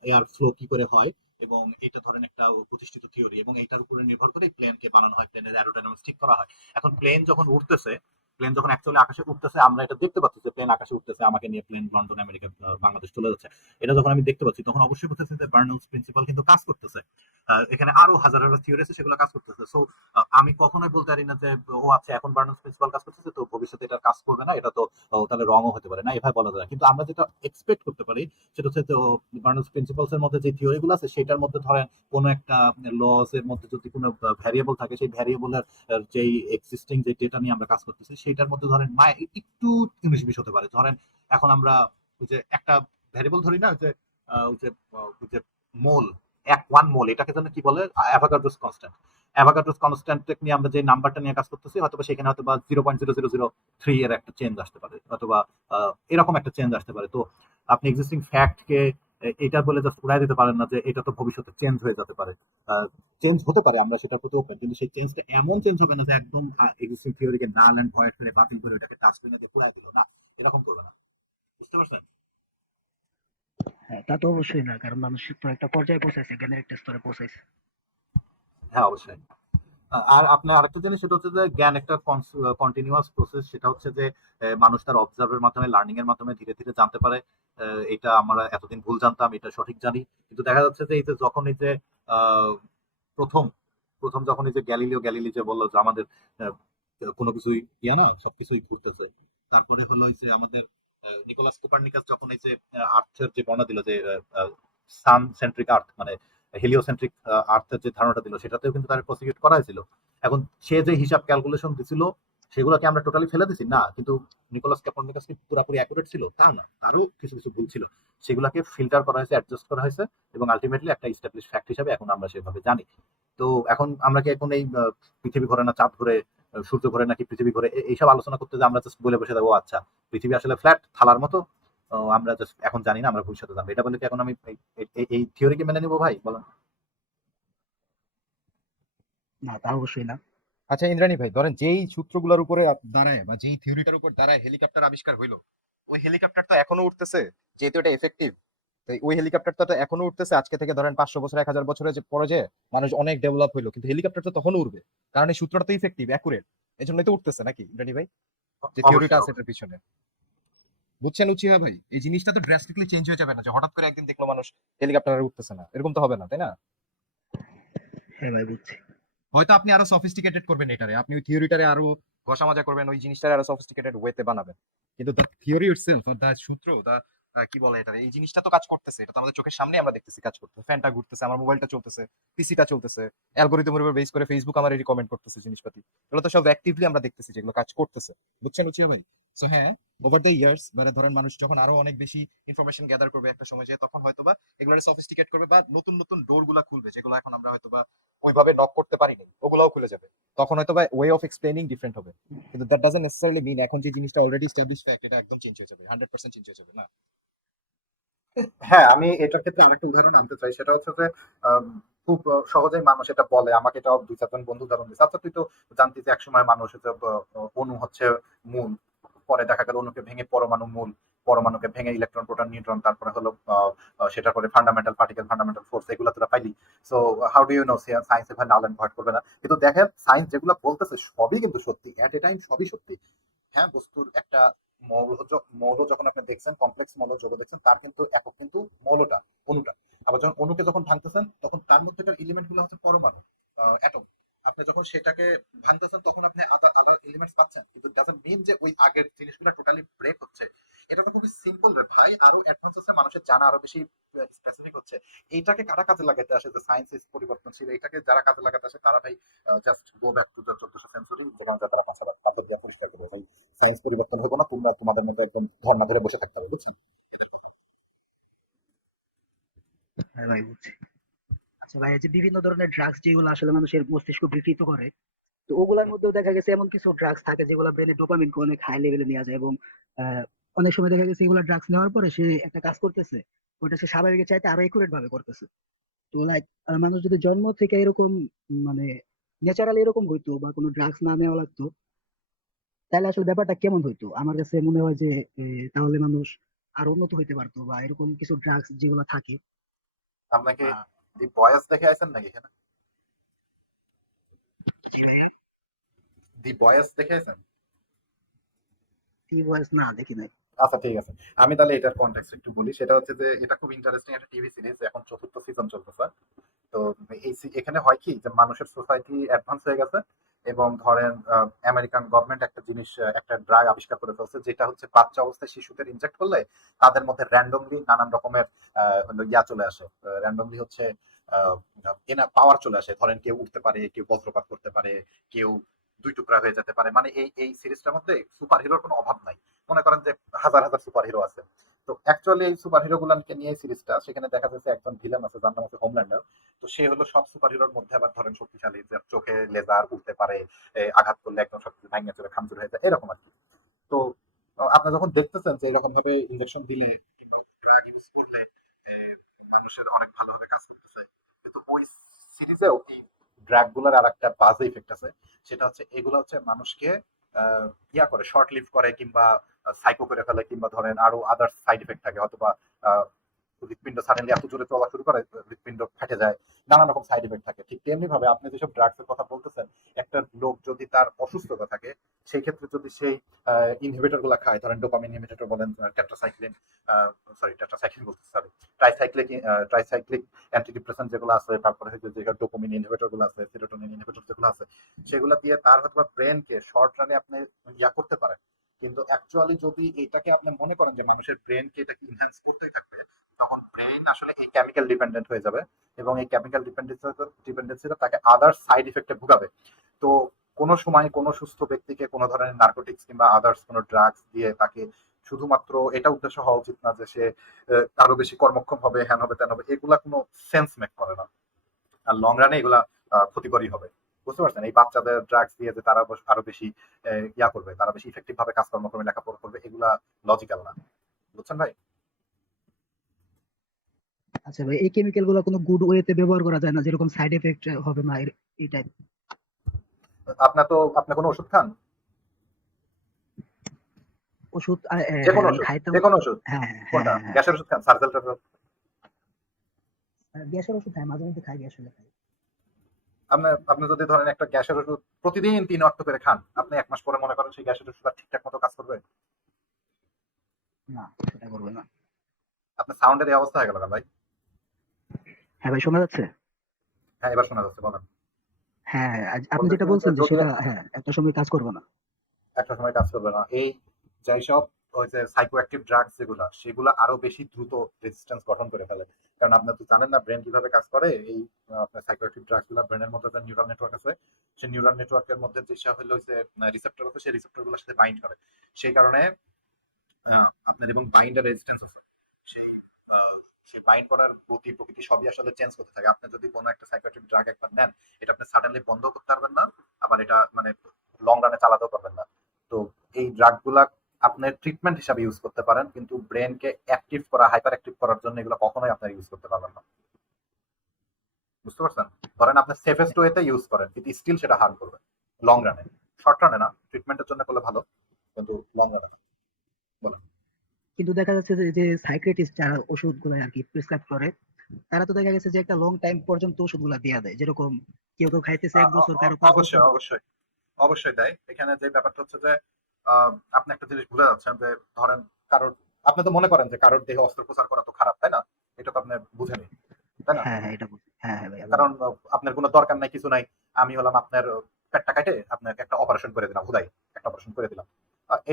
এয়ার ফ্লো কি করে হয়, এবং এটা ধরেন একটা প্রতিষ্ঠিত থিওরি, এবং এটার উপরে নির্ভর করে প্লেনকে বানানো হয়, প্লেনের অ্যারোডাইনামিক্স ঠিক করা হয়। এখন প্লেন যখন অ্যাকচুয়ালি আকাশে উঠতেছে, আমরা এটা দেখতে পাচ্ছি যে প্লেন আকাশে উঠতেছে, আমাকে নিয়ে প্লেন লন্ডন, আমেরিকা, বাংলাদেশ চলে যাচ্ছে, এটা যখন আমি দেখতে পাচ্ছি, তখন অবশ্যই বুঝতেছি যে বার্নৌলিস প্রিন্সিপাল কিন্তু কাজ করতেছে। এখানে আরো হাজার হাজার থিওরি আছে, সেগুলো কাজ করতেছে। সো আমি কখনোই বলতে পারি না যে ও আচ্ছা এখন বার্নৌলিস প্রিন্সিপাল কাজ করতেছে তো ভবিষ্যতে এটা কাজ করবে না, এটা তো তাহলে রঙও হতে পারে না, এভাবে বলা যায় না। কিন্তু আমরা যেটা এক্সপেক্ট করতে পারি সেটা হচ্ছে বার্নৌলিস প্রিন্সিপালস এর মধ্যে যে থিওরি গুলো আছে, সেটার মধ্যে ধরেন কোনো একটা লস এর মধ্যে যদি কোনো ভ্যারিয়েবল থাকে, সেই ভ্যারিয়েবলের যেই এক্সিস্টিং যে ডেটা নিয়ে আমরা কাজ করতেছি, সেটার মধ্যে ধরেন একটু 19-20 হতে পারে। ধরেন এখন আমরা ওই যে একটা ভ্যারিয়েবল ধরি না, ওই যে মোল, 1 মোল, এটাকে যেন কি বলে, অ্যাভোগাড্রোস কনস্ট্যান্ট নিয়ে আমরা যে নাম্বারটা নিয়ে কাজ করতেছি, হয়তো সেখানে হয়তো 0.0003 এর একটা চেঞ্জ আসতে পারে, অথবা এরকম একটা চেঞ্জ আসতে পারে। তো আপনি এক্সিস্টিং ফ্যাক্টকে এটা বলে জাস্ট উড়াই দিতে পারেন না যে এটা তো ভবিষ্যতে চেঞ্জ হয়ে যেতে পারে। চেঞ্জ হতে পারে, আমরা সেটার প্রতি ওপেন, কিন্তু সেই চেঞ্জটা এমন চেঞ্জ হবে না যে একদম এক্সিস্টিং থিওরিকে নাল এন্ড ভয়েড করে বাতিল করে ওটাকে ডাস্টবিনে দিয়ে পুড়াই দিল, না, এরকম করবে না। বুঝতে পারছেন? হ্যাঁ, তা তো অবশ্যই না, কারণ মানুষ তো একটা পর্যায়ে পৌঁছাইছে, জ্ঞানের একটা স্তরে পৌঁছাইছে। হ্যাঁ, অবশ্যই। আর আপনার আরেকটা জিনিস সেটা হচ্ছে যে জ্ঞান একটা কন্টিনিউয়াস প্রসেস। সেটা হচ্ছে যে মানুষ তার অবজার্ভের মাধ্যমে, লার্নিং এর মাধ্যমে ধীরে ধীরে জানতে পারে। এটা আমরা এতদিন ভুল জানতাম, এটা সঠিক জানি। কিন্তু দেখা যাচ্ছে যে এই যে যখন এই যে আহ, প্রথম প্রথম যখন এই যে গ্যালিলি যে বললো যে আমাদের আহ, কোনো কিছুই না, সবকিছুই ঘুরতেছে। তারপরে হলো এই যে আমাদের নিকোলাস কোপার্নিকাস যখন এই যে আর্থের যে বর্ণনা দিল যে সান সেন্ট্রিক আর্থ মানে হেলিওসেন্ট্রিক আর্থের যে ধারণাটা দিল, সেটাতেও কিন্তু তার প্রসিকিউট করা হয়েছিল। এখন সে যে হিসাব ক্যালকুলেশন দিছিল সেগুলোকে আমরা টোটালি ফেলে দিছি না, কিন্তু নিকোলাস কোপার্নিকাস কি পুরোপুরি অ্যাকুরেট ছিল তা না, তারও কিছু কিছু ভুল ছিল। সেগুলোকে ফিল্টার করা হয়েছে, অ্যাডজাস্ট করা হয়েছে, এবং আলটিমেটলি একটা ইস্টাবলিশ ফ্যাক্ট হিসাবে এখন আমরা সেভাবে জানি। তো এখন আমরা কি এখন এই পৃথিবী ঘোরে না চাঁদ ঘোরে, সূর্য ঘোরে নাকি পৃথিবী ঘোরে, এইসব আলোচনা করতে যে আমরা জাস্ট বলে বসে যাবো আচ্ছা পৃথিবী আসলে ফ্ল্যাট থালার মতো, আমরা জাস্ট এখন জানি না, আমরা ভবিষ্যতে জানবো, এটা বলে কি এখন আমি এই থিওরিকে মেনে নিবো ভাই বলেন? না, তা অবশ্যই না। আচ্ছা ইন্দ্রাণী ভাই, ধরেন যেই সূত্রগুলোর উপরে দাঁড়ায় বা যেই থিওরিটার উপর দাঁড়ায় হেলিকপ্টার আবিষ্কার হইলো, ওই হেলিকপ্টার তো এখনো উঠতেছে, যেহেতু এটা এফেক্টিভ। তো ওই হেলিকপ্টারটা তো এখনো উঠতেছে, আজকে থেকে ধরেন 500 বছর 1000 বছরের যে পরে যে মানুষ অনেক ডেভেলপ হইলো, কিন্তু হেলিকপ্টার তো তখনও উড়বে, কারণ এই সূত্রটা তো ইফেক্টিভ অ্যাকুরেট। এই জন্যই তো উঠতেছে নাকি ইন্দ্রাণী ভাই, যে থিওরিটা অবশ্যই আছে এটার পিছনে। বুঝছেন উচিয়া ভাই, এই জিনিসটা তো ড্রাস্টিকলি চেঞ্জ হয়ে যাবে না যে হঠাৎ করে একদিন দেখলো মানুষ হেলিকপ্টারে উঠতেছে না, এরকম তো হবে না, তাই না? হ্যাঁ ভাই, বুঝছি। হয়তো আপনি আরো সফিস্টিকেটেড করবেন এটারে, আপনি ওই থিওরিটারে আরো ঘষা মাজা করবেন, ওই জিনিসটারে আরো সফিস্টিকেটেড ওয়েতে বানাবেন, কিন্তু the theory itself are the সূত্র দা কি বলে এটারে, এই জিনিসটা তো কাজ করতেছে, এটা তো আমাদের চোখের সামনে আমরা দেখতেছি কাজ করতেছে, ফ্যানটা ঘুরতেছে, আমার মোবাইলটা চলতেছে, পিসিটা চলতেছে, অ্যালগরিদমের উপর বেস করে ফেসবুক আমার রিকমেন্ড করতেছে জিনিসপাতি, এগুলো তো সব অ্যাক্টিভলি আমরা দেখতেছি যেগুলো কাজ করতেছে। বুঝছেন উচিয়া ভাই? সো হ্যাঁ, ওভার দ্য ইয়ার্স মানে ধরেন মানুষ যখন আরো অনেক বেশি ইনফরমেশন গ্যাদার করবে একটা সময়, যে তখন হয়তোবা এগুলো সফিস্টিকেট করবে বা নতুন নতুন ডোর গুলা খুলবে, যেগুলো এখন আমরা হয়তোবা ওইভাবে নক করতে পারিনি, ওগুলাও খুলে যাবে। তখন হয়তো বা ওয়ে অফ এক্সপ্লেনিং ডিফারেন্ট হবে, কিন্তু দ্যাট ডাজন্ট নেসেসারিলি মিন এখন যে জিনিসটা অলরেডি এস্টাবলিশ ফ্যাক্ট এটা একদম চেঞ্জ হয়ে যাবে, 100% চেঞ্জ হয়ে যাবে না। হ্যাঁ, আমি এটার ক্ষেত্রে আরেকটা উদাহরণ আনতে চাই। সেটা হচ্ছে যে আম, খুব সহজেই মানুষ এটা বলে, আমাকে এটা দুই চারজন বন্ধু উদাহরণ দিচ্ছে। আচ্ছা তুই তো জানতি যে একসময় মানুষ হচ্ছে অণু হচ্ছে মূল, পরে দেখা গেল অণুকে ভেঙে পরমাণু মূল, পরমাণুকে ভেঙে ইলেকট্রন প্রোটন নিউট্রন, তারপরে হলো সেটা করে ফান্ডামেন্টাল পার্টিকেল, ফান্ডামেন্টাল ফোর্স, এগুলো তোরা পাইলি। So how do you know science এভাবে নাল এন্ড ভয়েড করবে না? কিন্তু দেখেন সায়েন্স যেগুলো বলতেছে সবই কিন্তু সত্যি, এট এ টাইম সবই সত্যি। হ্যাঁ, বস্তুর একটা মৌল যখন আপনি দেখছেন, কমপ্লেক্স মৌল যৌগ দেখছেন, তার কিন্তু একক কিন্তু মৌলটা, অণুটা। আবার যখন অণুকে যখন ভাঙতেছেন তখন তার মধ্যেকার এলিমেন্ট গুলো হচ্ছে পরমাণু, অ্যাটম। আপনি যখন সেটাকে ভাঙতেছেন তখন আপনি আদার আদার এলিমেন্টস পাচ্ছেন, কিন্তু ডাজন্ট মিন যে ওই আগের জিনিসগুলো টোটালি ব্রেক হচ্ছে। এটা তো খুবই সিম্পল রে ভাই, আরো অ্যাডভান্স হচ্ছে, মানুষের জানা আরো বেশি স্পেসিফিক হচ্ছে। এইটাকে কারা কাজে লাগাতে আসে যে সায়েন্স ইজ পরিবর্তনশীল, এইটাকে যারা কাজে লাগাতে আসে তারা ভাই just go back to the 14th century, যেখানে তারা কাঁচা দিয়ে পরিষ্কার করবে ভাই। সায়েন্স পরিবর্তন হবো না, তোমরা তোমাদের মতো একদম ধর্ণা ধরে বসে থাকতে হবে, বুঝছেন? হ্যাঁ ভাই, বুঝছি। আচ্ছা ভাই, এই যে বিভিন্ন ধরনের ড্রাগস যেগুলো আসলে মানুষের মস্তিষ্ক বিকৃত করে, তো ওগুলোর মধ্যেও দেখা গেছে এমন কিছু ড্রাগস থাকে যেগুলো ব্রেনে ডোপামিনকে অনেক হাই লেভেলে নেওয়া যায়, এবং আহ, অনেক সময় দেখা গেছে এগুলো ড্রাগস নেওয়ার পরে সে একটা কাজ করতেছে, ওটা সে স্বাভাবিকের চাইতে আরো একুরেট ভাবে করতেছে। তো লাইক মানুষ যদি জন্ম থেকে এরকম মানে ন্যাচারালি এরকম হইতো বা কোনো ড্রাগস না নেওয়া লাগতো, তাহলে আসলে ব্যাপারটা কেমন হইতো? আমার কাছে মনে হয় যে তাহলে মানুষ আরো উন্নত হইতে পারতো, বা এরকম কিছু ড্রাগস যেগুলো থাকে। আপনাকে দি বয়েস দেখে আছেন নাকি এখানে? দি বয়েস দেখে আছেন? কি বয়স, না দেখি নাই। আচ্ছা ঠিক আছে, আমি তাহলে এটার কনটেক্সট একটু বলি। সেটা হচ্ছে যে এটা খুব ইন্টারেস্টিং একটা টিভি সিরিজ, এখন 4th সিজন চলতেছে। তো এখানে হয় কি যে মানুষের সোসাইটি অ্যাডভান্স হয়ে গেছে, এবং ধরেন আমেরিকান গভর্নমেন্ট একটা জিনিস, একটা ড্রাগ আবিষ্কার করে ফেলছে, যেটা হচ্ছে বাচ্চা অবস্থায় শিশুদের ইনজেক্ট করলে তাদের মধ্যে র্যান্ডমলি নানান রকমের হলো ইয়া চলে আসে, র্যান্ডমলি হচ্ছে এনা পাওয়ার চলে আসে। ধরেন কেউ উঠতে পারে, কেউ বজ্রপাত করতে পারে, কেউ দুই টুকরা হয়ে যেতে পারে। মানে এই সিরিজটার মধ্যে সুপার হিরোর কোনো অভাব নাই। মনে করেন যে হাজার হাজার সুপার হিরো আছে। তো অ্যাকচুয়ালি এই সুপার হিরো গুলাকে নিয়ে সিরিজটা, সেখানে দেখা যাচ্ছে একজন ভিলেন আছে যার নাম হচ্ছে হোমল্যান্ডার। তো সে হলো সব সুপার হিরোর মধ্যে আবার ধরেন শক্তিশালী, যে চোখে লেজার উঠতে পারে, আঘাত করলে একদম সবকিছু ভাঙিয়ে চলে খামচুর হয়ে যায়, এরকম আর কি। তো আপনি যখন দেখতেছেন যে এরকম ভাবে ইনজেকশন দিলে কিংবা ড্রাগ ইউজ করলে মানুষের অনেক ভালোভাবে কাজ করতেছে, কিন্তু ওই সিরিজেও এই ড্রাগ গুলার আর একটা বাজে ইফেক্ট আছে। সেটা হচ্ছে এগুলো হচ্ছে মানুষকে ইয়া করে, শর্ট লিভ করে, কিংবা সাইকো করে ফেলে, কিংবা ধরেন আরো আদার সাইড ইফেক্ট থাকে, হয়তো বা হৃৎপিণ্ড সাডেনলি এত জোরে চলা শুরু করে, হৃৎপিণ্ড ফেটে যায়, নানা রকম সাইড ইফেক্ট থাকে। ঠিক তেমনি ভাবে আপনি যেসব ড্রাগস এর কথা বলতেছেন, একটা লোক যদি তার অসুস্থতা থাকে, সেই ক্ষেত্রে যদি সেই ইনহিবিটর গুলা খায়, ধরেন ডোপামিন ইনহিবিটর বলেন, টেট্রাসাইক্লিন বলতে সরি ট্রাইসাইক্লিক অ্যান্টিডিপ্রেসেন্ট যেগুলো আছে, তারপরে হচ্ছে যে ডোপামিন ইনহিবিটর গুলো আছে, সেরোটোনিন ইনহিবিটর যেগুলো আছে, সেগুলো দিয়ে তার হয়তো ব্রেনকে শর্ট রানে আপনি ইয়া করতে পারেন। কিন্তু অ্যাকচুয়ালি যদি এটাকে আপনি মনে করেন যে মানুষের ব্রেনকে এটাকে ইনহ্যান্স করতেই থাকবে, তখন ব্রেন আসলে এই কেমিক্যাল ডিপেন্ডেন্ট হয়ে যাবে, এবং এই কেমিক্যাল ডিপেন্ডেন্সিটা তাকে আদার সাইড ইফেক্টে ভুগাবে। তো কোনো সময় কোনো সুস্থ ব্যক্তিকে কোনো ধরনের নার্কোটিক্স কিংবা আদার্স কোনো ড্রাগস দিয়ে তাকে শুধুমাত্র এটা উদ্দেশ্য হওয়া উচিত না যে সে আরো বেশি কর্মক্ষম হবে, হ্যান হবে, ত্যান হবে, এগুলা কোনো সেন্স মেক করে না। আর লং রানে এগুলা ক্ষতিকরই হবে। বুঝতে পারছেন? এই বাচ্চাদের ড্রাগস দিয়ে যে তারা আরো বেশি ইয়া করবে, তারা বেশি ইফেক্টিভ ভাবে কাজকর্ম করবে, লেখাপড়া করবে, এগুলা লজিক্যাল না। বুঝছেন ভাই? আচ্ছা ভাই, এই কেমিক্যাল গুলো কোনো গুড ওয়েতে ব্যবহার করা যায় না, যেরকম সাইড এফেক্ট হবে না এই টাইপ? আপনি কোনো ওষুধ খান? ওষুধ যে কোনো আমি ওষুধ? খাইতাম। যে কোনো ওষুধ? হ্যাঁ হ্যাঁ কোনটা? হ্যাঁ হ্যাঁ গ্যাসের ওষুধ খান? সার্জাল টার্জাল? গ্যাসের ওষুধ খাই, মাঝে মধ্যে খাই, আসলে খাই। আপনি যদি ধরেন একটা গ্যাসের ওষুধ প্রতিদিন 3 ওয়াক্ত করে খান, আপনি 1 মাস পরে মনে করেন সেই গ্যাসের ওষুধ আর ঠিকঠাক মতো কাজ করবে? না, সেটা করবে না। আপনার সাউন্ডের এই অবস্থা হয়ে গেল কেন ভাই? হ্যাঁ ভাই, শোনা যাচ্ছে? হ্যাঁ, এবার শোনা যাচ্ছে, বলেন। হ্যাঁ হ্যাঁ, আপনি যেটা বলতেছিলেন যে বলছেন যে যদি সেটা হ্যাঁ একটা সময় কাজ করবে না। একটা সময় কাজ করবে না। এই যেসব ওই যে সাইকোঅ্যাক্টিভ ড্রাগস যেগুলা, সেগুলা আরো বেশি দ্রুত রেজিস্ট্যান্স গঠন করে ফেলে। কারণ আপনি তো জানেন না ব্রেন কিভাবে কাজ করে। এই আপনার সাইকোঅ্যাক্টিভ ড্রাগস গুলা ব্রেনের মধ্যে যে নিউরাল নেটওয়ার্ক আছে, সেই নিউরাল নেটওয়ার্কের মধ্যে যেসব হলো যে রিসেপ্টর আছে, সেই রিসেপ্টর গুলোর সাথে বাইন্ড করে। সেই কারণে আপনার এবং বাইন্ডার রেজিস্ট্যান্স আছে, সেই সেই বাইন্ড করার গতি প্রকৃতি সবই আসলে চেঞ্জ করতে থাকে। আপনি যদি কোনো একটা সাইকোঅ্যাক্টিভ ড্রাগ একবার নেন, এটা আপনি সাডেনলি বন্ধ করতে পারবেন না, আবার এটা মানে লং রানে চালাতেও পারবেন না। তো এই ড্রাগ গুলা আপনি ট্রিটমেন্ট হিসাবে ইউজ করতে পারেন, কিন্তু ব্রেনকে অ্যাক্টিভ করা, হাইপার অ্যাক্টিভ করার জন্য এগুলো কখনোই আপনার ইউজ করতে পারবেন না। বুঝতে পারছেন? ধরেন আপনি সেফেস্ট ওয়েতে ইউজ করেন, কিন্তু স্টিল সেটা হার্ম করবে লং রানে। শর্ট রানে না, ট্রিটমেন্টের জন্য করলে ভালো, কিন্তু লং রানে না। বলুন। কিন্তু দেখা যাচ্ছে যে যে সাইকিয়াট্রিস্ট যারা ওষুধগুলো আর কি প্রেসক্রাইব করে, তারা তো দেখা গেছে যে একটা লং টাইম পর্যন্ত ওষুধগুলা দেয়া দেয়, যেরকম কেউ কেউ খাইতেছে 1 বছর, কারো 5 বছর। অবশ্যই, অবশ্যই, অবশ্যই দেয়। এখানে যে ব্যাপারটা হচ্ছে যে আপনি একটা জিনিস ভুলে যাচ্ছেন যে ধরেন কারোর, আপনি তো মনে করেন যে কারোর দেহে অস্ত্রোপচার করা তো খারাপ, তাই না? এটা তো আপনি বুঝেনি, তাই না? হ্যাঁ হ্যাঁ, এটা বুঝি। হ্যাঁ হ্যাঁ ভাই, কারণ আপনার কোনো দরকার নাই, কিছু নাই। আমি হলাম আপনার পেটটা কাটে আপনাকে একটা অপারেশন করে দিলাম, হুদাই একটা অপারেশন করে দিলাম।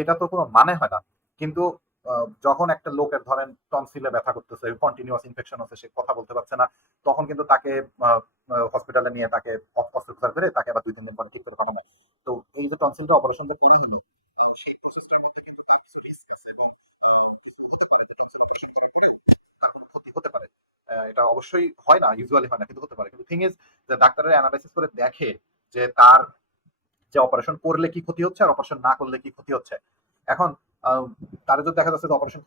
এটা তো কোনো মানে হয় না। কিন্তু যখন একটা লোকের ধরেন টনসিলে ব্যথা করতেছে, কন্টিনিউয়াস ইনফেকশন হচ্ছে, সে কথা বলতে পারছে না, তখন কিন্তু তাকে হসপিটালে নিয়ে তাকে অস্ত্রোপচার করে তাকে আবার 2-3 দিন পরে ঠিক করে পাঠানো হয়। তো এই যে টনসিলটা অপারেশন যে করা হলো, সেই প্রসেসটার মধ্যে কিন্তু তার কিছু রিস্ক আছে, এবং কিছু হতে পারে যে টনসিল অপারেশন করার পরে তার কোনো ক্ষতি হতে পারে। এটা অবশ্যই হয় না, ইউজুয়ালি হয় না, কিন্তু হতে পারে। কিন্তু থিং ইজ যে ডাক্তারের অ্যানালাইসিস করে দেখে যে তার যে অপারেশন করলে কি ক্ষতি হচ্ছে আর অপারেশন না করলে কি ক্ষতি হচ্ছে। এখন তার যদি দেখা যাচ্ছে যে অপারেশন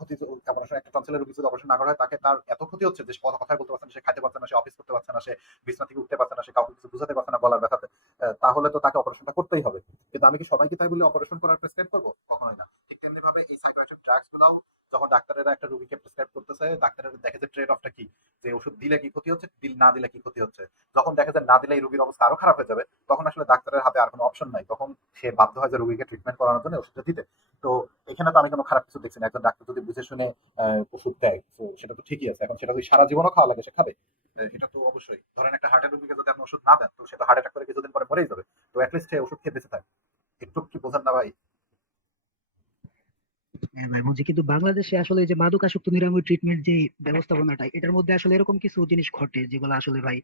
একটা টনসিলের রোগী যদি অপারেশন না করা হয়, তাকে তার এত ক্ষতি হচ্ছে যে কথাই বলতে পারছে না, সে খাইতে পারছে না, সে অফিস করতে পারছে না, সে বিছানা থেকে উঠতে পারছে না, সে কাউকে কিছু বুঝাতে পারছে না গলার ব্যথাতে, তাহলে তো তাকে অপারেশনটা করতেই হবে। কিন্তু আমি কি সবাইকে তাই বলে অপারেশন করার প্রেসক্রাইব করবো? কখনোই না। ঠিক তেমনি ভাবে এই সাইকোঅ্যাক্টিভ ড্রাগস গুলাও যখন ডাক্তারেরা একটা রোগীকে প্রেসক্রাইব করতেছে, ডাক্তারেরা দেখে যে ট্রেড অফটা কি, যে ওষুধ দিলে কি ক্ষতি হচ্ছে, না দিলে কি ক্ষতি হচ্ছে। যখন দেখে যে না দিলে এই রোগীর অবস্থা আরো খারাপ হয়ে যাবে, তখন আসলে ডাক্তারের হাতে আর কোনো অপশন নাই, তখন সে বাধ্য হয় যে রোগীকে ট্রিটমেন্ট করানোর জন্য ওষুধটা দিতে। তো এখানে তো আমি কোনো খারাপ কিছু দেখছি না। একজন ডাক্তার যদি বুঝে শুনে ওষুধ দেয়, তো সেটা তো ঠিকই আছে। এখন সেটা যদি সারা জীবনও খাওয়া লাগে, সে খাবে। এটা তো অবশ্যই। ধরেন একটা হার্টের রোগীকে যদি আপনি ওষুধ না দেন, তো সে তো হার্ট অ্যাটাক করে কিছুদিন পরে মরেই যাবে। তো অ্যাটলিস্ট সে ওষুধ খেয়ে বেঁচে থাকে। একটু কি বোঝেন না ভাই? হ্যাঁ ভাই বুঝি, কিন্তু বাংলাদেশে আসলে এই যে মাদকাসক্ত নিরাময় ট্রিটমেন্ট যে ব্যবস্থাপনাটা, এটার মধ্যে আসলে এরকম কিছু জিনিস ঘটে যেগুলো আসলে ভাই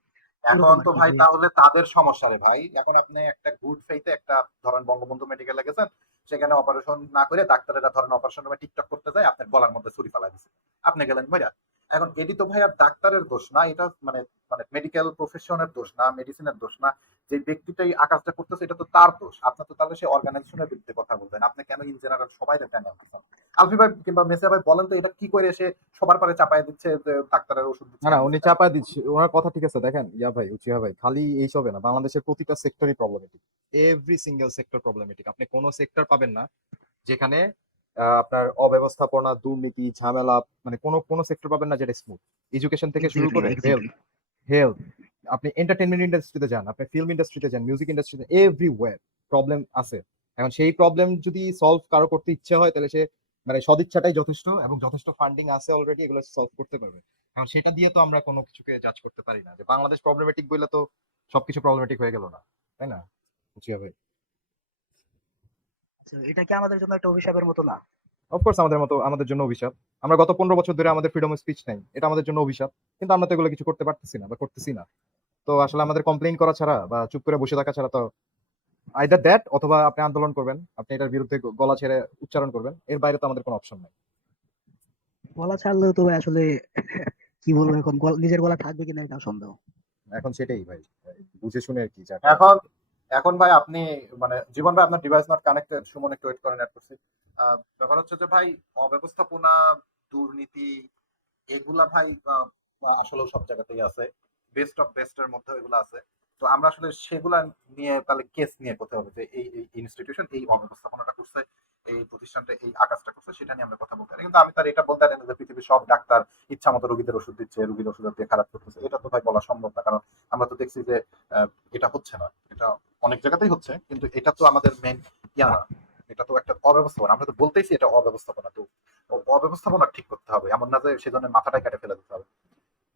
এখন ওরকম আর তো কি ভাই যে। তাহলে তাদের সমস্যা রে ভাই। এখন আপনি একটা গুড ফেইথে একটা ধরেন বঙ্গবন্ধু মেডিকেলে গেছেন, সেখানে অপারেশন না করে ডাক্তারেরা ধরেন অপারেশন রুমে টিকটক করতে যায়, আপনার গলার মধ্যে ছুরি ফালাই দিচ্ছে, আপনি গেলেন মইরা। এখন এটি তো ভাই আর ডাক্তারের দোষ না, এটা মানে মানে মেডিকেল প্রফেশনের দোষ না, মেডিসিনের দোষ না। যে ব্যক্তিটাই আকাশটা করতেছে এটা তো তার দোষ। আপনার তো তাহলে সেই অর্গানাইজেশনের বিরুদ্ধে কথা বলবেন, আপনি কেন ইন জেনারেল সবাই কেন আনতেছেন? আলফি ভাই কিংবা মেসা ভাই বলেন তো, এটা কি করে এসে সবার পরে চাপায় দিচ্ছে যে ডাক্তারের ওষুধ না দিচ্ছে না, আমি উনি দিচ্ছি, চাপা দিচ্ছে, ওনার কথা ঠিক আছে। দেখেন ইয়া ভাই, উচিয়া ভাই, খালি এইসবে না, বাংলাদেশের প্রতিটা সেক্টরই problematic. Every single sector problematic. আপনি কোনো সেক্টর পাবেন না যেখানে আপনার অব্যবস্থাপনা, দুর্নীতি, ঝামেলা, মানে কোনো সেক্টর পাবেন না যেটা স্মুথ। এডুকেশন থেকে শুরু এক্স্যাক্টলি করে এক্স্যাক্টলি হেলথ, আপনি এন্টারটেইনমেন্ট ইন্ডাস্ট্রিতে যান, আপনি ফিল্ম ইন্ডাস্ট্রিতে যান, মিউজিক ইন্ডাস্ট্রিতে, এভরিওয়্যার প্রবলেম আছে। এখন সেই প্রবলেম যদি সলভ কারো করতে ইচ্ছে হয় তাহলে সে মানে সদিচ্ছাটাই যথেষ্ট, এবং যথেষ্ট ফান্ডিং আছে অলরেডি, এগুলো সলভ করতে পারবে। এখন সেটা দিয়ে তো আমরা কোনো কিছুকে জাজ করতে পারি না যে বাংলাদেশ প্রবলেমেটিক বললে তো সবকিছু প্রবলেমেটিক হয়ে গেল না, তাই না? বুঝছি ভাই। আচ্ছা, এটা কি আমাদের জন্য একটা অভিশাপের মতো না? অফকোর্স আমাদের জন্য অভিশাপ। আমরা গত 15 বছর ধরে আমাদের ফ্রিডম অফ স্পিচ নাই, এটা আমাদের জন্য অভিশাপ। কিন্তু আমরা তো এগুলো কিছু করতে পারতেছি না বা করতেছি না। তো আসলে আমাদের কমপ্লেইন করা ছাড়া বা চুপ করে বসে থাকা ছাড়া তো আইদার দ্যাট, অথবা আপনি আন্দোলন করবেন, আপনি এটার বিরুদ্ধে গলা ছেড়ে উচ্চারণ করবেন, এর বাইরে তো আমাদের কোনো অপশন নাই। গলা ছাড়লেও তো ভাই আসলে কি বলবো, এখন নিজের গলা থাকবে কিনা এটা সন্দেহ। এখন সেটাই ভাই, বুঝে শুনে আর কি যা করার। এখন এখন ভাই আপনি মানে জীবন ভাই আপনার ডিভাইস নট কানেক্টেড, সুমন একটু ওয়েট করেন, অ্যাড করছি। ব্যাপার হচ্ছে যে ভাই অব্যবস্থাপনা, দুর্নীতি, এগুলা ভাই আসলে সব জায়গাতেই আছে, বেস্ট অফ বেস্ট এর মধ্যে এগুলো আছে। তো আমরা আসলে সেগুলা নিয়ে তাহলে কেস নিয়ে করতে হবে যে এই ইনস্টিটিউশন এই অব্যবস্থাপনাটা করছে, এই প্রতিষ্ঠানটা এই আকাজটা করছে, সেটা নিয়ে আমরা কথা বলতে পারি। কিন্তু আমি তার এটা বলতে পারি না যে পৃথিবীর সব ডাক্তার ইচ্ছা মতো রোগীদের ওষুধ দিচ্ছে, রোগীর ওষুধ দিয়ে খারাপ করতেছে, এটা তো ভাই বলা সম্ভব না। কারণ আমরা তো দেখছি যে এটা হচ্ছে না, এটা অনেক জায়গাতেই হচ্ছে, কিন্তু এটা তো আমাদের মেন ইয়া না, এটা তো একটা অব্যবস্থাপনা। আমরা তো বলতেইছি এটা অব্যবস্থাপনা, তো অব্যবস্থাপনা ঠিক করতে হবে, এমন না যে সেজন্য মাথাটাই কেটে ফেলে দিতে হবে।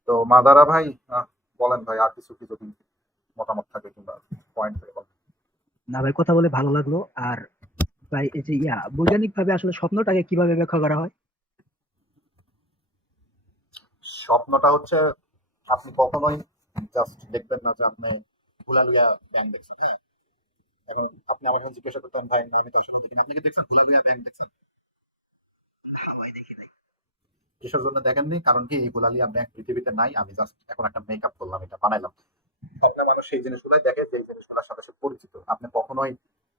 তো মাদারা ভাই বলেন ভাই, আর কিছু কি যদি মতামত থাকে কিংবা পয়েন্ট থাকে বলেন। না ভাই, কথা বলে ভালো লাগলো। আর ভাই এই যে বৈজ্ঞানিক ভাবে আসলে স্বপ্নটাকে কিভাবে ব্যাখ্যা করা হয়? স্বপ্নটা হচ্ছে আপনি কখনোই জাস্ট দেখবেন না যে আপনি হুলালুয়া ব্যাংক দেখছেন। হ্যাঁ, এখন আপনি আমার এখন জিজ্ঞাসা করতেন ভাই, না আমি তো আসলে দেখিনি, আপনি কি দেখছেন হুলালুয়া ব্যাংক দেখছেন? না ভাই, দেখি নাই। কিসের জন্য দেখেননি? কারণ কি এই হুলালিয়া ব্যাংক পৃথিবীতে নাই, আমি জাস্ট এখন একটা মেকআপ করলাম, এটা বানাইলাম। আপনার মানুষ সেই জিনিসগুলাই দেখে যে জিনিসগুলোর সাথে সে পরিচিত। আপনি কখনোই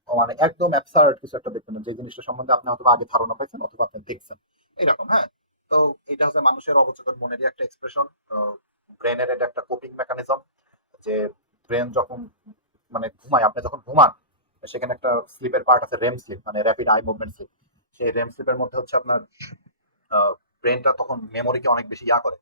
মানে একদম অ্যাবসার্ড কিছু একটা দেখবেন না, যে জিনিসটা সম্বন্ধে আপনি হয়তো আগে ধারণা পাইছেন অথবা আপনি দেখছেন এরকম। হ্যাঁ, তো এটা হচ্ছে মানুষের অবচেতন মনেরই একটা এক্সপ্রেশন, ব্রেনের এটা একটা কোপিং মেকানিজম। যে ব্রেন যখন মানে ঘুমায়, আপনি যখন ঘুমান সেখানে একটা স্লিপের পার্ট আছে, রেম স্লিপ, মানে র্যাপিড আই মুভমেন্ট স্লিপ। সেই রেম স্লিপের মধ্যে হচ্ছে আপনার ব্রেনটা তখন মেমোরিকে অনেক বেশি করে,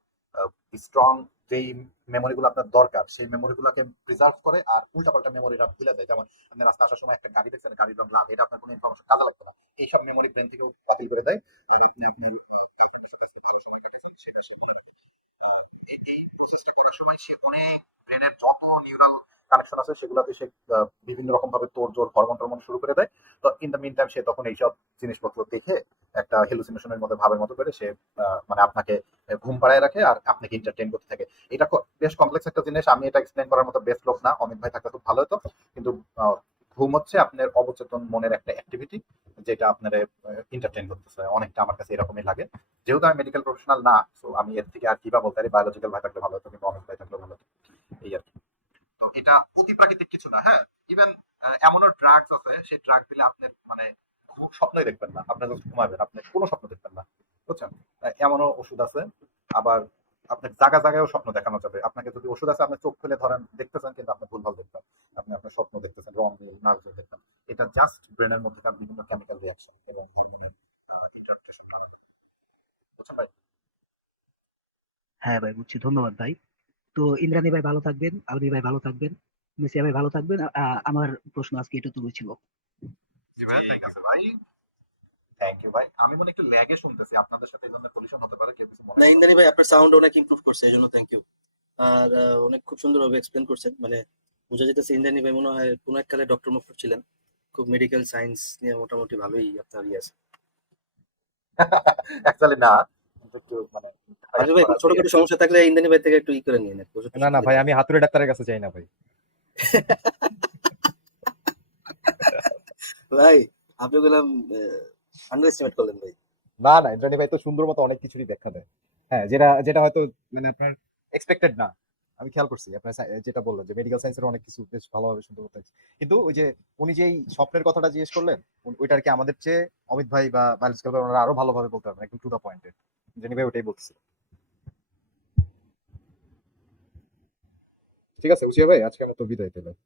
স্ট্রং যেই মেমোরিগুলো আপনার দরকার সেই মেমোরিগুলোকে প্রিজার্ভ করে, আর উল্টাপাল্টা মেমোরিটা ভুলে যায়। যেমন আপনি রাস্তা আসার সময় একটা গাড়ি দেখছেন, গাড়ির রং লাল, এটা আপনার কোনো ইনফরমেশন কাজে লাগবে না, এইসব মেমোরি ব্রেন থেকেও বাতিল করে দেয়। আর আপনি আপনি গার্লফ্রেন্ডের সাথে আজকে ভালো সময় কাটাচ্ছেন সেটা সে মনে রাখে। এই প্রসেসটা করার সময় সে অনেক ব্রেনের যত নিউরাল কানেকশন আছে সেগুলোতে সে বিভিন্ন রকম ভাবে তোড়জোড় হরমোন টরমোন শুরু করে দেয়। তো ইন দ্য মিন টাইম সে তখন এইসব জিনিসপত্র দেখে একটা হেলুসিনেশনের মধ্যে ভাবের মতো করে সে মানে আপনাকে ঘুম পাড়ায় রাখে আর আপনাকে এন্টারটেইন করতে থাকে। এটা বেশ কমপ্লেক্স একটা জিনিস, আমি এটা এক্সপ্লেন করার মতো বেস্ট লোক না, অমিত ভাই থাকলে খুব ভালো হতো। কিন্তু ঘুম হচ্ছে আপনার অবচেতন মনের একটা অ্যাক্টিভিটি, যেটা আপনার এন্টারটেইন করতেছে, অনেকটা আমার কাছে এরকমই লাগে। যেহেতু আমি মেডিকেল প্রফেশনাল না, তো আমি এর থেকে আর কিবা বলতে পারি, বায়োলজিক্যাল ভাই থাকলে ভালো হতো কিন্তু অমিত ভাই থাকলে ভালো হতো, এই আর কি। তো এটা অতি প্রাকৃতিক কিছু না। হ্যাঁ, ইভেন এমনও ড্রাগস আছে, সেই ড্রাগ দিলে আপনার মানে স্বপ্নই দেখবেন না, আপনি যখন ঘুমাবেন আপনি কোনো স্বপ্ন দেখবেন না, বুঝছেন? এমনও ওষুধ আছে। আবার আপনার জায়গা জায়গায়ও স্বপ্ন দেখানো যাবে। আপনাকে যদি ওষুধ আছে আপনি চোখ খুলে ধরেন দেখতেছেন, কিন্তু আপনি ভুলভাল দেখবেন, আপনি আপনার স্বপ্ন দেখতেছেন, রং নীল নার্ভ দেখতেন। এটা জাস্ট ব্রেনের মধ্যে বিভিন্ন কেমিক্যাল রিয়াকশন এবং হরমোনের interpretation। বুঝছেন ভাই? হ্যাঁ ভাই, বুঝছি। ধন্যবাদ ভাই। তো ইন্দ্রানী ভাই ভালো থাকবেন, আলবি ভাই ভালো থাকবেন, মেসিয়া ভাই ভালো থাকবেন। আমার প্রশ্ন আজকে এটুকুই ছিল। জি ভাই, ঠিক আছে ভাই। থ্যাংক ইউ ভাই। আমি মনে একটু ল্যাগে শুনতেছি, আপনাদের সাথে এই জন্য কলিশন হতে পারে, কেউ কিছু মনে না করবেন ইন্দ্রানী না। ভাই, আপনার সাউন্ড অনেক ইমপ্রুভ করছে, এই জন্য থ্যাংক ইউ। আর অনেক খুব সুন্দরভাবে এক্সপ্লেন করছেন, মানে বোঝা যেতেছে ইন্দ্রানী ভাই মনে হয় কোনো এককালে ডক্টর মক্টর ছিলেন, খুব মেডিকেল সায়েন্স নিয়ে মোটামুটি ভালোই আপনার ইয়ে আছে। অ্যাকচুয়ালি না, কিন্তু একটু মানে আলবি হায়ার ভাই, করা কোনো আছে এই আর ছোটখাটো কি। সমস্যা থাকলে ইন্দ্রানী ভাই থেকে একটু ই করে নিয়ে নেন, ওষুধ না টষুধ না দিয়ে ভাই, দেন। আমি হাতুড়ে ডাক্তারের কাছে যাই না ভাই। ভাই, আপনি গেলাম আন্ডার এস্টিমেট করলেন ভাই। না না, ইন্দ্রাণী ভাই তো সুন্দর মতো অনেক কিছুরই ব্যাখ্যা দেয়। হ্যাঁ, যেটা যেটা হয়তো মানে আপনার এক্সপেক্টেড না। আমি খেয়াল করছি আপনার যেটা বললেন যে মেডিকেল সায়েন্সের অনেক কিছু বেশ ভালোভাবে সুন্দর করতে হয়েছে। কিন্তু ওই যে উনি যেই স্বপ্নের কথাটা জিজ্ঞেস করলেন, ওইটা আর কি আমাদের চেয়ে অমিত ভাই বা বায়োলজিক্যাল ভাই ওনারা আরো ভালোভাবে বলতে পারবেন, একদম টু দা পয়েন্টে। ইন্দ্রাণী ভাই ওটাই বলতেছে। ঠিক আছে উচিয়া ভাই, আজকে আমার তো বিদায় পেলাম।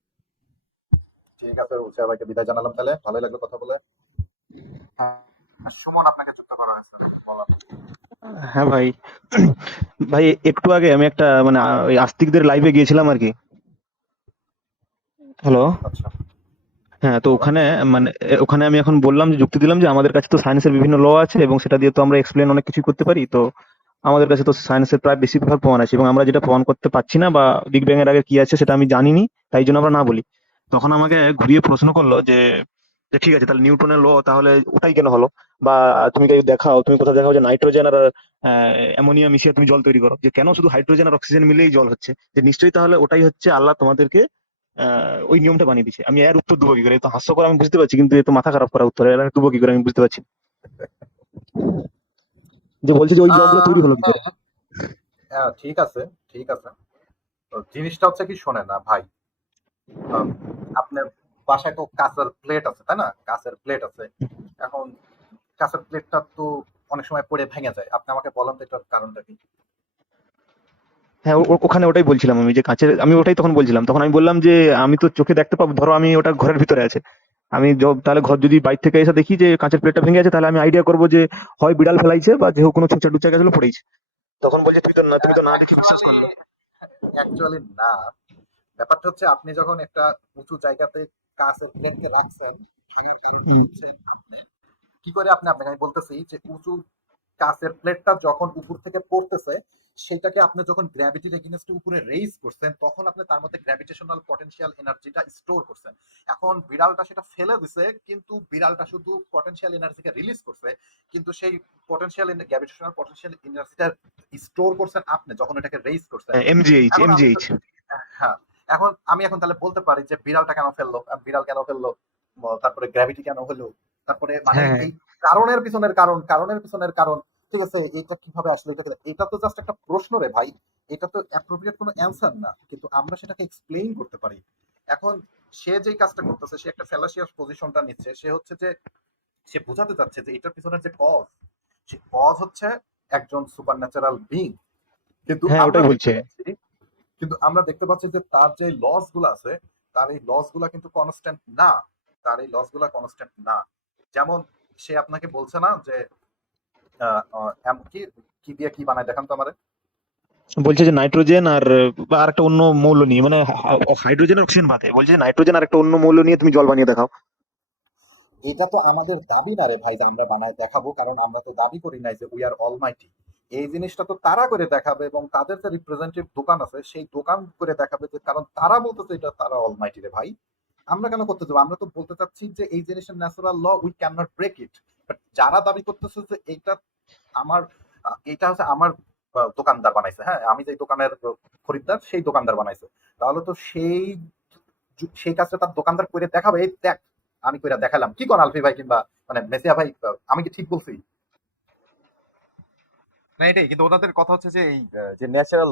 ঠিক আছে, উৎসাহ ভাইকে বিদায় জানালাম, তাহলে ভালোই লাগলো কথা বলে। সুমন আপনাকে যুক্ত করা হয়েছে বলার। হ্যাঁ ভাই, ভাই একটু আগে আমি একটা মানে ওই আস্তিকদের লাইভে গিয়েছিলাম আর কি। হ্যালো। আচ্ছা, হ্যাঁ, তো বলেন। ওখানে মানে ওখানে আমি এখন বললাম যে যুক্তি দিলাম যে আমাদের কাছে তো সায়েন্সের বিভিন্ন ল আছে এবং সেটা দিয়ে তো আমরা এক্সপ্লেন অনেক কিছু করতে পারি। তো আমাদের কাছে তো সায়েন্সের প্রায় বেশিরভাগ প্রমাণ আছে এবং আমরা যেটা প্রমাণ করতে পারছি না বা বিগ ব্যাং এর আগে কি আছে সেটা আমি জানিনি, তাই জন্য আমরা না বলি। তখন আমাকে ঘুরিয়ে প্রশ্ন করলো যে যে ঠিক আছে তাহলে নিউটনের ল তাহলে ওটাই কেন হলো, বা তুমি কি দেখাও, তুমি কোথাও দেখাও যে নাইট্রোজেন আর অ্যামোনিয়া মিশিয়ে তুমি জল তৈরি করো, যে কেন শুধু হাইড্রোজেন আর অক্সিজেন মিলেই জল হচ্ছে, যে নিশ্চয়ই তাহলে ওটাই হচ্ছে আল্লাহ তোমাদেরকে ওই নিয়মটা বানিয়ে দিচ্ছে। আমি এর উত্তর দেবো কি করে? এ তো হাস্যকর আমি বুঝতে পারছি, কিন্তু এ তো মাথা খারাপ করা উত্তর, এর আমি দেবো কি করে আমি বুঝতে পারছি না। যে বলছে যে ওই জলগুলো তৈরি হলো কি করে? ঠিক আছে, ঠিক আছে। তো জিনিসটা হচ্ছে কি, শোনেন না ভাই, আহ, আপনার বাসায় তো কাঁচের প্লেট আছে, তাই না? কাঁচের প্লেট আছে। এখন কাঁচের প্লেটটা তো অনেক সময় পড়ে ভেঙে যায়। আপনি আমাকে বলেন তো এটার কারণটা কি? হ্যাঁ, ওখানে ওটাই বলছিলাম আমি, যে কাঁচের, আমি ওটাই তখন বলছিলাম। তখন আমি বললাম যে আমি তো চোখে দেখতে পাবো, ধরো আমি ওটা ঘরের ভিতরে আছে, আমি তাহলে ঘর যদি বাইরে থেকে এসে দেখি যে কাঁচের প্লেটটা ভেঙে আছে, তাহলে আমি আইডিয়া করবো যে হয় বিড়াল ফেলাইছে বা যে কোনো ছোচা টুচা গেছিল পড়েছে। তখন বলছে তুমি তো না দেখে বিশ্বাস অ্যাকচুয়ালি করলে। অ্যাকচুয়ালি না। ব্যাপারটা হচ্ছে, আপনি যখন একটা উঁচু জায়গাতে কাঁচের প্লেটকে রাখছেন, ভাঙার কারণটা হচ্ছে কি করে আপনাকে আমি বলতেছি যে উঁচু কাঁচের প্লেটটা যখন উপর থেকে পড়তেছে, সেটাকে আপনি যখন গ্র্যাভিটির এগেইনস্টে উপরে রেইজ করছেন, তখন আপনি তার মধ্যে গ্র্যাভিটেশনাল পটেনশিয়াল এনার্জিটা স্টোর করছেন। এখন বিড়ালটা সেটা ফেলে দিছে, কিন্তু বিড়ালটা শুধু পটেনশিয়াল এনার্জিকে রিলিজ করছে, কিন্তু সেই গ্র্যাভিটেশনাল পটেনশিয়াল এনার্জিটা স্টোর করছেন আপনি যখন এটাকে রেইজ করছেন। এমজিএইচ এখন আমি এমজিএইচ। হ্যাঁ, এখন আমি তাহলে বলতে পারি যে বিড়ালটা কেন ফেললো, বিড়াল কেন ফেললো, তারপরে গ্র্যাভিটি কেন হলো, তারপরে মানে হ্যাঁ, এই কারণের পিছনের কারণ, ঠিক আছে, এটা কিভাবে আসলো, এটা তো জাস্ট একটা প্রশ্ন রে ভাই। এটা তো অ্যাপ্রোপ্রিয়েট কোনো অ্যান্সার না, কিন্তু আমরা সেটাকে এক্সপ্লেইন করতে পারি। এখন সে যেই কাজটা করতেছে, সে একটা ফ্যালাসিয়াস পজিশনটা নিচ্ছে। সে হচ্ছে যে সে বোঝাতে চাচ্ছে যে এটার পিছনের যে কজ, সে কজ হচ্ছে একজন সুপারন্যাচারাল বিং। কিন্তু হ্যাঁ আমরা ওটাই দেখতে বলছে। পাচ্ছি কিন্তু আমরা দেখতে পাচ্ছি যে তার যে লস গুলো আছে, তার এই লস গুলা কিন্তু কনস্ট্যান্ট না। তার এই লস গুলা কনস্ট্যান্ট না। যেমন সে আপনাকে বলছে না যে কি কি দিয়ে কি বানায়, দেখান তো আমারে। বলছে যে নাইট্রোজেন আর বা আরেকটা অন্য মৌল নিয়ে, মানে হাইড্রোজেন আর অক্সিজেন বাদে বলছে যে নাইট্রোজেন আর একটা অন্য মৌল নিয়ে তুমি জল বানিয়ে দেখাও। এটা তো আমাদের দাবি না রে ভাই যে আমরা বানায় দেখাবো, কারণ আমরা তো দাবি করি নাই যে উই আর অলমাইটি। এই জিনিসটা তো তারা করে দেখাবে, এবং তাদের যে রিপ্রেজেন্টেটিভ দোকান আছে সেই দোকান করে দেখাবে, যে কারণ তারা বলতেছে এটা তারা অলমাইটি রে ভাই। আমরা কেন করতে যাবো? আমরা তো বলতে চাচ্ছি যে এই জিনিসের natural law, we can not break it. But যারা দাবি করতেছে যে এইটা আমার এটা হচ্ছে আমার দোকানদার বানাইছে, হ্যাঁ, আমি যে দোকানের খরিদ্দার সেই দোকানদার বানাইছে, তাহলে তো সেই কাজটা তার দোকানদার করে দেখাবে, এই দেখ আমি কইরা দেখালাম। কি কোন আলফি ভাই কিংবা মানে মেসিয়া ভাই, আমি কি ঠিক বলছি? না এটাই, কিন্তু ওনাদের কথা হচ্ছে যে এই যে ন্যাচারাল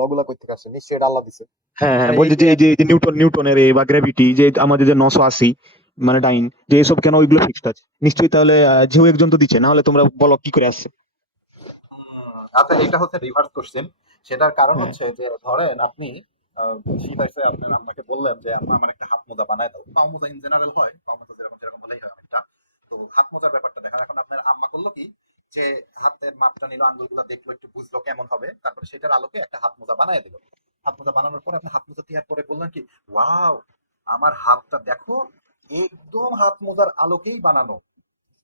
ল গুলা কই থেকে আসছে, নিশ্চয়ই এটা আল্লাহ দিছে। হ্যাঁ হ্যাঁ, এই বলছে যে যে এই যে নিউটনের বা গ্র্যাভিটি যে আমাদের যে 980 মানে ডাইন, যে এসব কেন ওইগুলো ফিক্সড আছে নিশ্চয়ই, তাহলে যেও একজন তো দিচ্ছে, না হলে তোমরা বলো কি করে আসছে। আচ্ছা, এটা হচ্ছে রিভার্স কোশ্চেন। সেটার কারণ হ্যাঁ হচ্ছে যে ধরেন আপনি শীত আসছে, আপনার আম্মাকে বললেন যে আম্মা আমার একটা হাত মোজা বানায় দাও। পাও মোজা ইন জেনারেল হয়, পাও মোজা যেরকম যেরকম বলেই হয় অনেকটা। তো হাত মোজার ব্যাপারটা দেখেন, এখন আপনার আম্মা করলো কি, যে হাতের মাপটা নিল, আঙ্গুলগুলো দেখলো, একটু বুঝলো কেমন হবে, তারপরে সেটার আলোকে একটা হাত মোজা বানায় দিল। হাত মোজা বানানোর পরে আপনি হাত মোজা তৈরি করে বললেন কি, ওয়াও, আমার হাতটা দেখো, একদম হাত মোজার আলোকেই বানানো।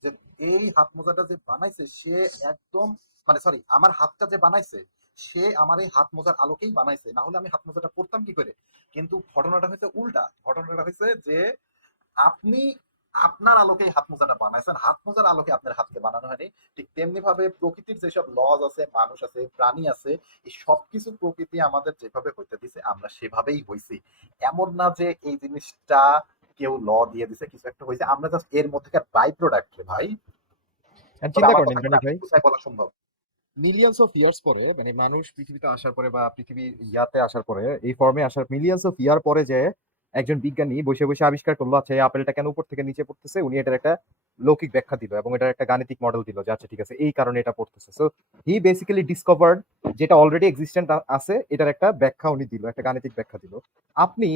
যে এই হাত মোজাটা যে বানাইছে সে একদম, মানে সরি, আমার হাতটা যে বানাইছে সে আমার এই হাত মোজার আলোকেই বানাইছে, না হলে আমি হাত মোজাটা পরতাম কি করে? কিন্তু ঘটনাটা হয়েছে উল্টা। ঘটনাটা হয়েছে যে আপনি আপনার আলোকেই হাত মোজাটা বানাইছেন, হাত মোজার আলোকে আপনার হাতকে বানানো হয়নি। ঠিক তেমনি ভাবে প্রকৃতির যেসব লজ আছে, মানুষ আছে, প্রাণী আছে, এই সবকিছু প্রকৃতি আমাদের যেভাবে হইতে দিছে আমরা সেভাবেই হইছি। এমন না যে এই জিনিসটা কেউ ল দিয়ে দিছে, কিছু একটা হয়েছে, আমরা জাস্ট এর মধ্যেকার বাই প্রোডাক্ট রে ভাই। And তবে চিন্তা আমার করেন কথা ইন্দ্রনীল ভাই, গুছায় বলা সম্ভব। মিলিয়ন্স অফ ইয়ার্স পরে, মানে মানুষ পৃথিবীতে আসার পরে বা পৃথিবী ইয়াতে আসার পরে, এই ফর্মে আসার মিলিয়ন্স অফ ইয়ার পরে যে একজন বিজ্ঞানী বসে বসে আবিষ্কার করলো আচ্ছা এই আপেলটা কেন উপর থেকে নিচে পড়তেছে, উনি এটার একটা লৌকিক ব্যাখ্যা দিল এবং এটার একটা গাণিতিক মডেল দিল যে আচ্ছা ঠিক আছে এই কারণে এটা পড়তেছে। সো হি বেসিক্যালি ডিসকভার্ড যেটা অলরেডি এক্সিস্টেন্ট আছে এটার একটা ব্যাখ্যা উনি দিল, একটা গাণিতিক ব্যাখ্যা দিল। আপনি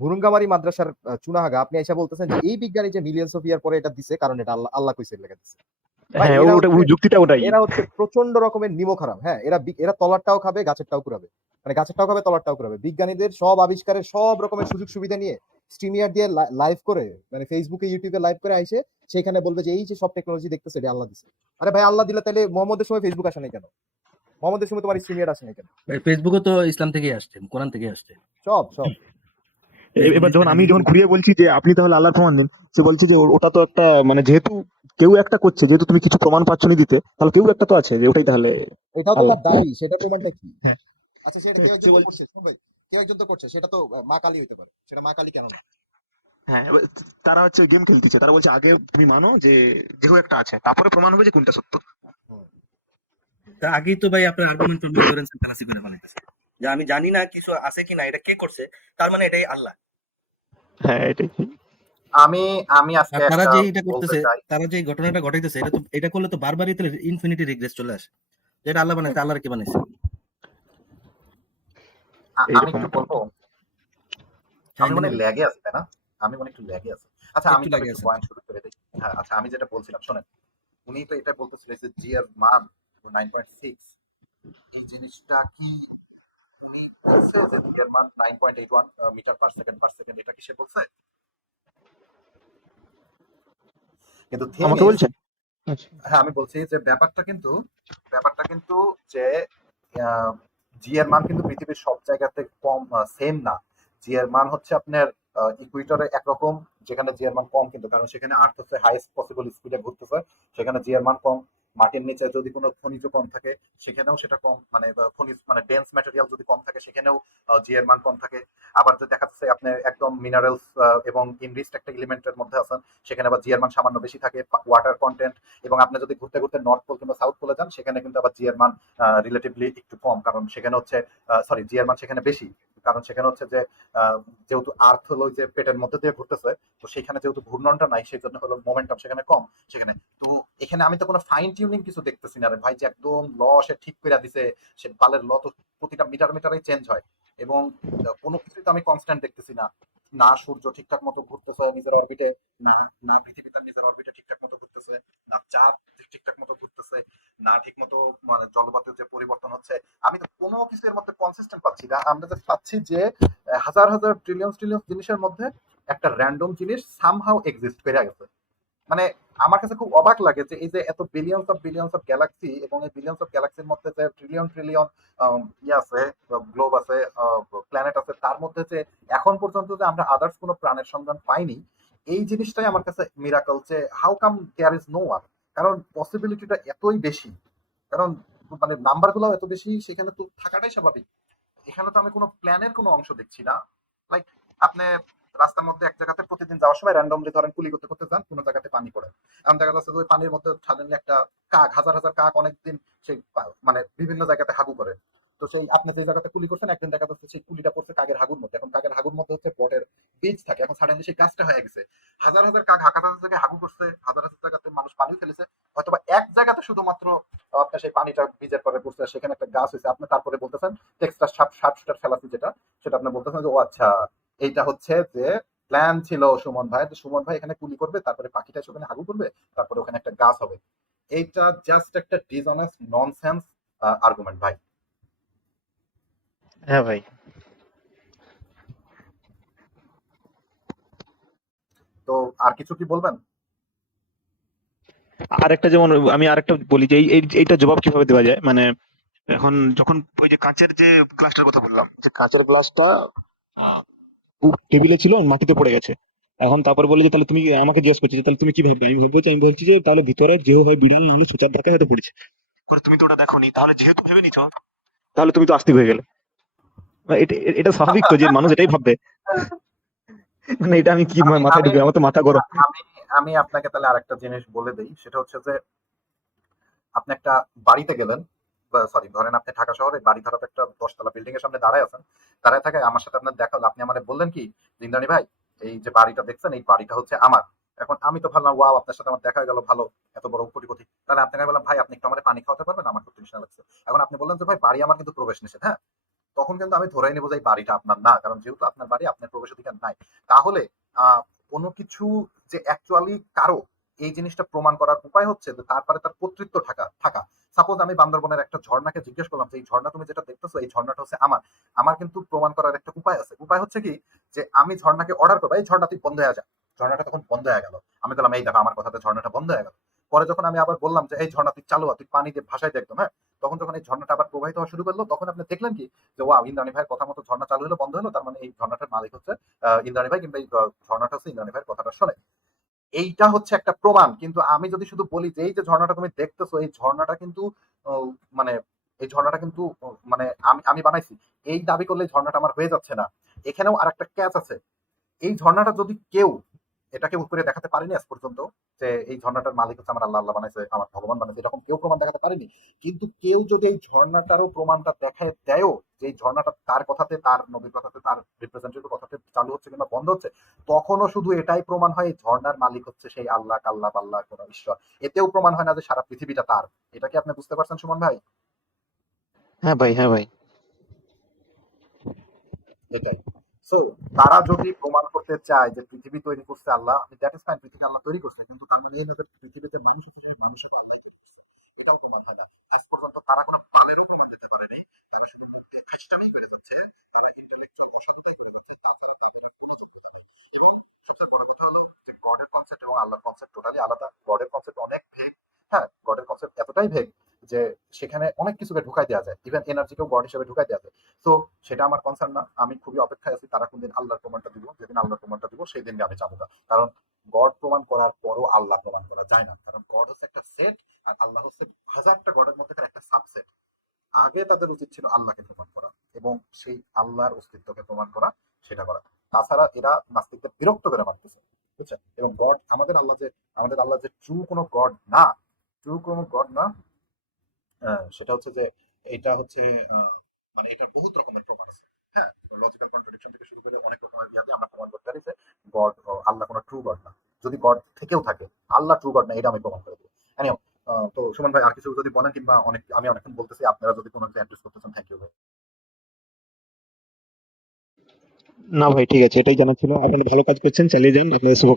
ভুরুঙ্গামারি মাদ্রাসার চুনাহাগা আপনি এসে বলতেছেন যে এই বিজ্ঞানী যে মিলিয়ন্স অফ ইয়ার পরে এটা দিছে কারণ এটা আল্লাহ আল্লাহ কইছে লেগে দিছে। ভাই হ্যাঁ, এরা ওটা হচ্ছে যুক্তিটা ওটাই। এরা হচ্ছে প্রচন্ড রকমের নিমক হারাম। হ্যাঁ, এরা তলারটাও খাবে গাছেরটাও কুড়াবে, মানে গাছেরটাও খাবে তলারটাও কুড়াবে। বিজ্ঞানীদের সব আবিষ্কারের সব রকমের সুযোগ সুবিধা নিয়ে স্ট্রিমিয়ার দিয়ে লাইভ করে, মানে ফেসবুকে ইউটিউবে লাইভ করে আইসে সেখানে বলবে যে এই যে সব টেকনোলজি দেখতেছে এটা আল্লাহ দিছে। আরে ভাই আল্লাহ দিলে তাহলে মোহাম্মদের সময় ফেসবুক আসে নাই কেন? মোহাম্মদের সময় তোমার স্ট্রিমিয়ার আসে নাই কেন? ফেসবুকও তো ইসলাম থেকেই আসছে, কোরআন থেকেই আসছে। সব সব এবার যখন আমি যখন ঘুরিয়ে বলছি যে আপনি তাহলে আল্লাহর প্রমাণ দিন, সে বলছে যে ওটা তো একটা মানে যেহেতু কেউ একটা করছে, যেহেতু তুমি কিছু প্রমাণ পাচ্ছ না দিতে, তাহলে কেউ একটা তো আছে যে ওটাই তাহলে এটাও তো আল্লাহ। তার দাবি, সেটা প্রমাণটা কি? হ্যাঁ। আচ্ছা সেটা কেউ একজন তো করছে, শুনুন ভাই, কেউ একজন তো করছে, সেটা তো মা কালী হইতে পারে, সেটা মা কালী কেন না? হ্যাঁ, তারা হচ্ছে গেম খেলতেছে, তারা বলছে আগে তুমি মানো যে কেউ একটা আছে, তারপরে প্রমাণ হবে যে কোনটা সত্য। তা আগেই তো ভাই আপনার আর্গুমেন্ট করেন ফালাসি করে বানাইতেছে যে আমি জানি না কিছু আছে কিনা, এটা কে করছে তার মানে এটাই আল্লাহ। হ্যাঁ, এটাই। আমি আমি আজকে আর তারা একটা যে এটা বলতে করতেছে, চাই, তারা যে ঘটনাটা ঘটাইতেছে, এটা করলে তো বারবারই তাহলে ইনফিনিটি রিগ্রেস চলে আসে, যেটা আল্লাহ বানাইছে, আল্লাহর কে বানাইছে। আমি এইরকম একটু বলবো, আমি মনে হয় ল্যাগে আছি, তাই না? আমি মনে হয় একটু ল্যাগে আছি। আচ্ছা আমি একটু তবে লাগে একটু আছে। পয়েন্ট শুরু করে দিই। হ্যাঁ, আচ্ছা আমি যেটা বলছিলাম শোনেন, উনি তো এটা বলতেছিলেন যে জি এর মান 9.6, এই জিনিসটা কি বলছে যে জি এর মান 9.81 মিটার পার সেকেন্ড, এটা কি সে বলছে? কিন্তু থিং আমাকে ইজ, বলছেন? আচ্ছা। হ্যাঁ আমি বলছি যে ব্যাপারটা কিন্তু যে জি এর মান কিন্তু পৃথিবীর সব জায়গাতে কম সেম না। জি এর মান হচ্ছে আপনার ইকুয়েটরে একরকম, যেখানে জি এর মান কম, কিন্তু কারণ সেখানে আর্থ হচ্ছে হাইয়েস্ট পসিবল স্পিডে ঘুরতেছে, সেখানে জি এর মান কম। মাটির নিচে যদি কোনো খনিজ কম থাকে সেখানেও সেটা কম, মানে খনিজ মানে ডেন্স ম্যাটেরিয়াল যদি কম থাকে সেখানেও জি এর মান কম থাকে। আবার যদি দেখা যাচ্ছে আপনি একদম মিনারেলস এবং ইনরিচড একটা এলিমেন্টের মধ্যে আছেন, সেখানে আবার জি এর মান সামান্য বেশি থাকে, ওয়াটার কন্টেন্ট। এবং আপনি যদি ঘুরতে ঘুরতে নর্থ পোল কিংবা সাউথ পোলে যান, সেখানে কিন্তু আবার জি এর মান রিলেটিভলি একটু কম, কারণ সেখানে হচ্ছে সরি জি এর মান সেখানে বেশি, কারণ সেখানে হচ্ছে যে যেহেতু আর্থ হলো যে পেটের মধ্যে দিয়ে ঘুরতেছে, তো সেখানে যেহেতু ঘূর্ণনটা নাই, সেই জন্য হলো মোমেন্টাম সেখানে কম। সেখানে তো এখানে আমি তো কোনো ফাইন টিউনিং কিছু দেখতেছি না রে ভাই, যে একদম ল সে ঠিক করে দিছে, সে বালের ল তো প্রতিটা মিটারেই চেঞ্জ হয়, এবং কোনো কিছুই তো আমি কনস্ট্যান্ট দেখতেছি না। না সূর্য ঠিকঠাক মতো ঘুরতেছে নিজের অরবিটে, না না পৃথিবী তার নিজের অরবিটে ঠিকঠাক মতো ঘুরতেছে, না চাঁদ ঠিকঠাক মতো ঘুরতেছে, না ঠিক মতো মানে জলবায়ুর যে পরিবর্তন হচ্ছে, আমি তো কোনো কিছুর মধ্যে কনসিস্টেন্ট পাচ্ছি না। আমরা যে পাচ্ছি যে হাজার হাজার ট্রিলিয়ন ট্রিলিয়ন জিনিসের মধ্যে একটা র্যান্ডম জিনিস সামহাউ এক্সিস্ট করে গেছে। মানে আমার কাছে খুব অবাক লাগে যে এই যে এত বিলিয়ন্স অফ গ্যালাক্সি, এবং এই বিলিয়ন্স অফ গ্যালাক্সির মধ্যে যে ট্রিলিয়ন ট্রিলিয়ন ইয়ে আছে, গ্লোব আছে, প্ল্যানেট আছে, তার মধ্যে যে এখন পর্যন্ত যে আমরা আদার্স কোনো প্রাণের সন্ধান পাইনি, এই জিনিসটাই আমার কাছে মিরাকল, যে how come there is no one. কারণ পসিবিলিটিটা এতই বেশি, কারণ মানে নাম্বার গুলো এত বেশি, সেখানে তো থাকাটাই স্বাভাবিক। এখানে তো আমি কোনো প্ল্যানের কোনো অংশ দেখছি না। লাইক আপনি রাস্তার মধ্যে এক জায়গাতে প্রতিদিন যাওয়ার সময় র্যান্ডমলি ধরেন কুলি করতে করতে যান, কোনো জায়গাতে পানি পড়ে, এমন দেখা যাচ্ছে যে ওই পানির মধ্যে সাডেনলি একটা কাক, হাজার হাজার কাক অনেকদিন সেই মানে বিভিন্ন জায়গাতে হাগু করে। তো সেই আপনি যে জায়গাতে কুলি করছেন, একদিন দেখা যাচ্ছে সেই কুলিটা পড়ছে কাকের হাগুর মধ্যে, এখন কাকের হাগুর মধ্যে হচ্ছে বটের বীজ থাকে, এখন সাডেনলি সেই গাছটা হয়ে গেছে। হাজার হাজার কাক হাজার হাজার জায়গায় হাগু করছে, হাজার হাজার জায়গাতে মানুষ পানি ফেলেছে, অথবা এক জায়গাতে শুধুমাত্র আপনার সেই পানিটা বীজের পরে পড়ছে, সেখানে একটা গাছ হয়েছে, আপনি তারপরে বলতেছেন টেক্সটা সাবস্টার ফেলাসি যেটা, সেটা আপনি বলতেছেন যে ও আচ্ছা এইটা হচ্ছে যে প্ল্যান ছিল সুমন ভাই, সুমন ভাই এখানে কুলি করবে, তারপরে পাখিটা সেখানে হাগু করবে, তারপরে ওখানে একটা গাছ হবে। এইটা জাস্ট একটা ডিসঅনেস্ট ননসেন্স আর্গুমেন্ট ভাই। হ্যাঁ ভাই। তো আর কিছু কি বলবেন? আর একটা যেমন আমি আরেকটা বলি যে এইটা জবাব কিভাবে দেওয়া যায়, মানে এখন যখন ওই যে কাঁচের যে গ্লাসটার কথা বললাম, যে কাঁচের গ্লাসটা টেবিলে ছিল মাটিতে পড়ে গেছে, এখন তারপর বলে যে তাহলে তুমি আমাকে জিজ্ঞেস করছো যে তাহলে তুমি কি ভাববে, আমি বলছি যে তাহলে ভিতরে যে হয় বিড়াল, না হলে সোচার ধাক্কায় হয়তো পড়েছে, করে তুমি তো ওটা দেখোনি, তাহলে যেহেতু ভেবে নিছো তাহলে তুমি তো আস্তিক হয়ে গেলে। এটা স্বাভাবিক তো যে মানুষ এটাই ভাববে, মানে এটা আমি কি মাথায় ঢুকে, আমার তো মাথা গরম। আমি আমি আপনাকে তাহলে আরেকটা জিনিস বলে দিই, সেটা হচ্ছে যে আপনি একটা বাড়িতে গেলেন, সরি ধরেন আপনি ঢাকা শহরে বাড়ি ধারক একটা 10 তলা বিল্ডিং এর সামনে দাঁড়ায় আছেন, দাঁড়ায় থাকে আমার সাথে আপনার দেখা হলো, আপনি আমারে বললেন কি জিন্দানি ভাই এই যে বাড়িটা দেখছেন এই বাড়িটা হচ্ছে আমার। এখন আমি তো ভাবলাম ওয়াও আপনার সাথে আমার দেখা হয়ে গেল, ভালো, এত বড় কোটিপতি। তাহলে আপনাকে বললাম ভাই আপনি একটু আমারে পানি খাওয়াতে পারবেন, আমার খুব তৃষ্ণা লাগছে। এখন আপনি বললেন যে ভাই বাড়ি আমার কিন্তু প্রবেশ নিষেধ, হ্যাঁ, তখন কিন্তু আমি ধরেই নেবো যে এই বাড়িটা আপনার না, কারণ যেহেতু আপনার বাড়ি আপনার প্রবেশাধিকার নাই। তাহলে কোনো কিছু যে অ্যাকচুয়ালি কারো এই জিনিসটা প্রমাণ করার উপায় হচ্ছে যে তারপরে তার কর্তৃত্ব থাকা থাকা। সাপোজ আমি বান্দরবনের একটা ঝর্ণাকে জিজ্ঞেস করলাম যে এই ঝর্ণা তুমি যেটা দেখতেছো এই ঝর্ণাটা হচ্ছে আমার, আমার কিন্তু প্রমাণ করার একটা উপায় আছে। উপায় হচ্ছে কি যে আমি ঝর্ণাকে অর্ডার করবো এই ঝর্ণা তুই বন্ধ হয়ে যা, ঝর্ণাটা তখন বন্ধ হয়ে গেল। আমি বললাম এই দেখো আমার কথাতে ঝর্ণাটা বন্ধ হয়ে গেল। পরে যখন আমি আবার বললাম যে এই ঝর্ণা তুই চালু তুই পানি দিয়ে ভাসাই দে একদম, হ্যাঁ, তখন যখন এই ঝর্ণাটা আবার প্রবাহিত হওয়া শুরু করলো তখন আপনি দেখলেন কি যে ওয়াও ইন্দ্রাণী ভাইয়ের কথা মতো ঝর্ণা চালু হলো বন্ধ হলো, তার মানে এই ঝর্ণাটার মালিক হচ্ছে ইন্দ্রাণী ভাই, কিংবা এই ঝর্ণাটা হচ্ছে ইন্দ্রাণী ভাইয়ের কথাটা শোনে। এইটা হচ্ছে একটা প্রমাণ। কিন্তু আমি যদি শুধু বলি যে এই যে ঝর্ণাটা তুমি দেখতেছো এই ঝর্ণাটা কিন্তু আহ, মানে এই ঝর্ণাটা কিন্তু মানে আমি আমি বানাইছি, এই দাবি করলে এই ঝর্ণাটা আমার হয়ে যাচ্ছে না। এখানেও আর একটা ক্যাচ আছে। এই ঝর্ণাটা যদি কেউ এটাকে উপরে দেখাতে পারেনি আজ পর্যন্ত যে এই ঝর্ণাটার মালিক হচ্ছে আমার আল্লাহ, আল্লাহ বানাইছে, আমার ভগবান বানাইছে, এরকম কেউ প্রমাণ দেখাতে পারেনি। কিন্তু কেউ যদি এই ঝর্ণাটারও প্রমাণটা দেখায় দেয়ও যে এই ঝর্ণাটা তার কথাতে, তার নবীর কথাতে, তার রিপ্রেজেন্টেটিভ কথাতে চালু হচ্ছে কিংবা বন্ধ হচ্ছে, তখনও শুধু এটাই প্রমাণ হয় এই ঝর্ণার মালিক হচ্ছে সেই আল্লাহ, কাল্লা পাল্লা কোন ঈশ্বর। এতেও প্রমাণ হয় না যে সারা পৃথিবীটা তার। এটা কি আপনি বুঝতে পারছেন সুমন ভাই? হ্যাঁ ভাই, হ্যাঁ ভাই। এটাই। সো তারা যদি প্রমাণ করতে চায় যে পৃথিবী তৈরি করছে আল্লাহ, দ্যাট ইজ ফাইন, পৃথিবী আল্লাহ তৈরি করছে, কিন্তু তার মানে এই না যে পৃথিবীতে মানুষ হিসেবে মানুষের আল্লাহ তৈরি করছে। এটাও প্রমাণ হয় না। আজ পর্যন্ত তারা কোনো প্রমাণের প্রমাণ দিতে পারেনি। তারা শুধু চেষ্টাই করে যাচ্ছে, এরা ইন্টেলেকচুয়াল প্রসাদটাই করে যাচ্ছে, তাছাড়া এরা কিছু করতে পারে না। এবং সবচেয়ে বড় কথা হলো যে গডের কনসেপ্ট এবং আল্লাহর কনসেপ্ট টোটালি আলাদা। গডের কনসেপ্ট অনেক ভেগ, হ্যাঁ, গডের কনসেপ্ট এতটাই ভেগ যে সেখানে অনেক কিছুকে ঢুকাই দেওয়া যায়, ইভেন এনার্জিকেও গড হিসেবে ঢুকাই দেওয়া যায়। তো সেটা আমার কনসার্ন না। আমি খুবই অপেক্ষায় আছি তারা কোনদিন আল্লাহর প্রমাণটা দিব। যেদিন আল্লাহর প্রমাণটা দিব সেই দিন আমি চাবো না। কারণ গড প্রমাণ করার পরও আল্লাহ প্রমাণ করা যায় না, কারণ গড হচ্ছে একটা সেট আর আল্লাহ হচ্ছে হাজারটা গডের মধ্যে একটা সাবসেট। আগে তাদের উচিত ছিল আল্লাহকে প্রমাণ করা এবং সেই আল্লাহর অস্তিত্বকে প্রমাণ করা, সেটা করা। তাছাড়া এরা নাস্তিকদের বিরক্ত করে মারতেছে, বুঝছেন? এবং গড আমাদের আল্লাহ যে ট্রু কোনো গড না, ট্রু কোনো গড না, সেটা হচ্ছে যে এটা হচ্ছে মানে এটার বহুত রকমের প্রমাণ আছে। হ্যাঁ, লজিক্যাল কন্ট্রাডিকশন থেকে শুরু করে অনেক রকমের ইয়াতে আমরা প্রমাণ করতে পারি যে গড, আল্লাহ কোনো ট্রু গড না। যদি গড থেকেও থাকে আল্লাহ ট্রু গড না, এটা আমি প্রমাণ করে দেবো। এনিও, তো সুমন ভাই আর কিছু যদি বলেন, কিংবা আমি অনেকক্ষণ বলতেছি, আপনারা যদি কোনো কিছু অ্যাড্রেস করতে চান, থ্যাংক ইউ ভাই। না ভাই, ঠিক আছে, এটাই জানা ছিল। আপনারা ভালো কাজ করছেন, চালিয়ে যান। আপনাদের শুভ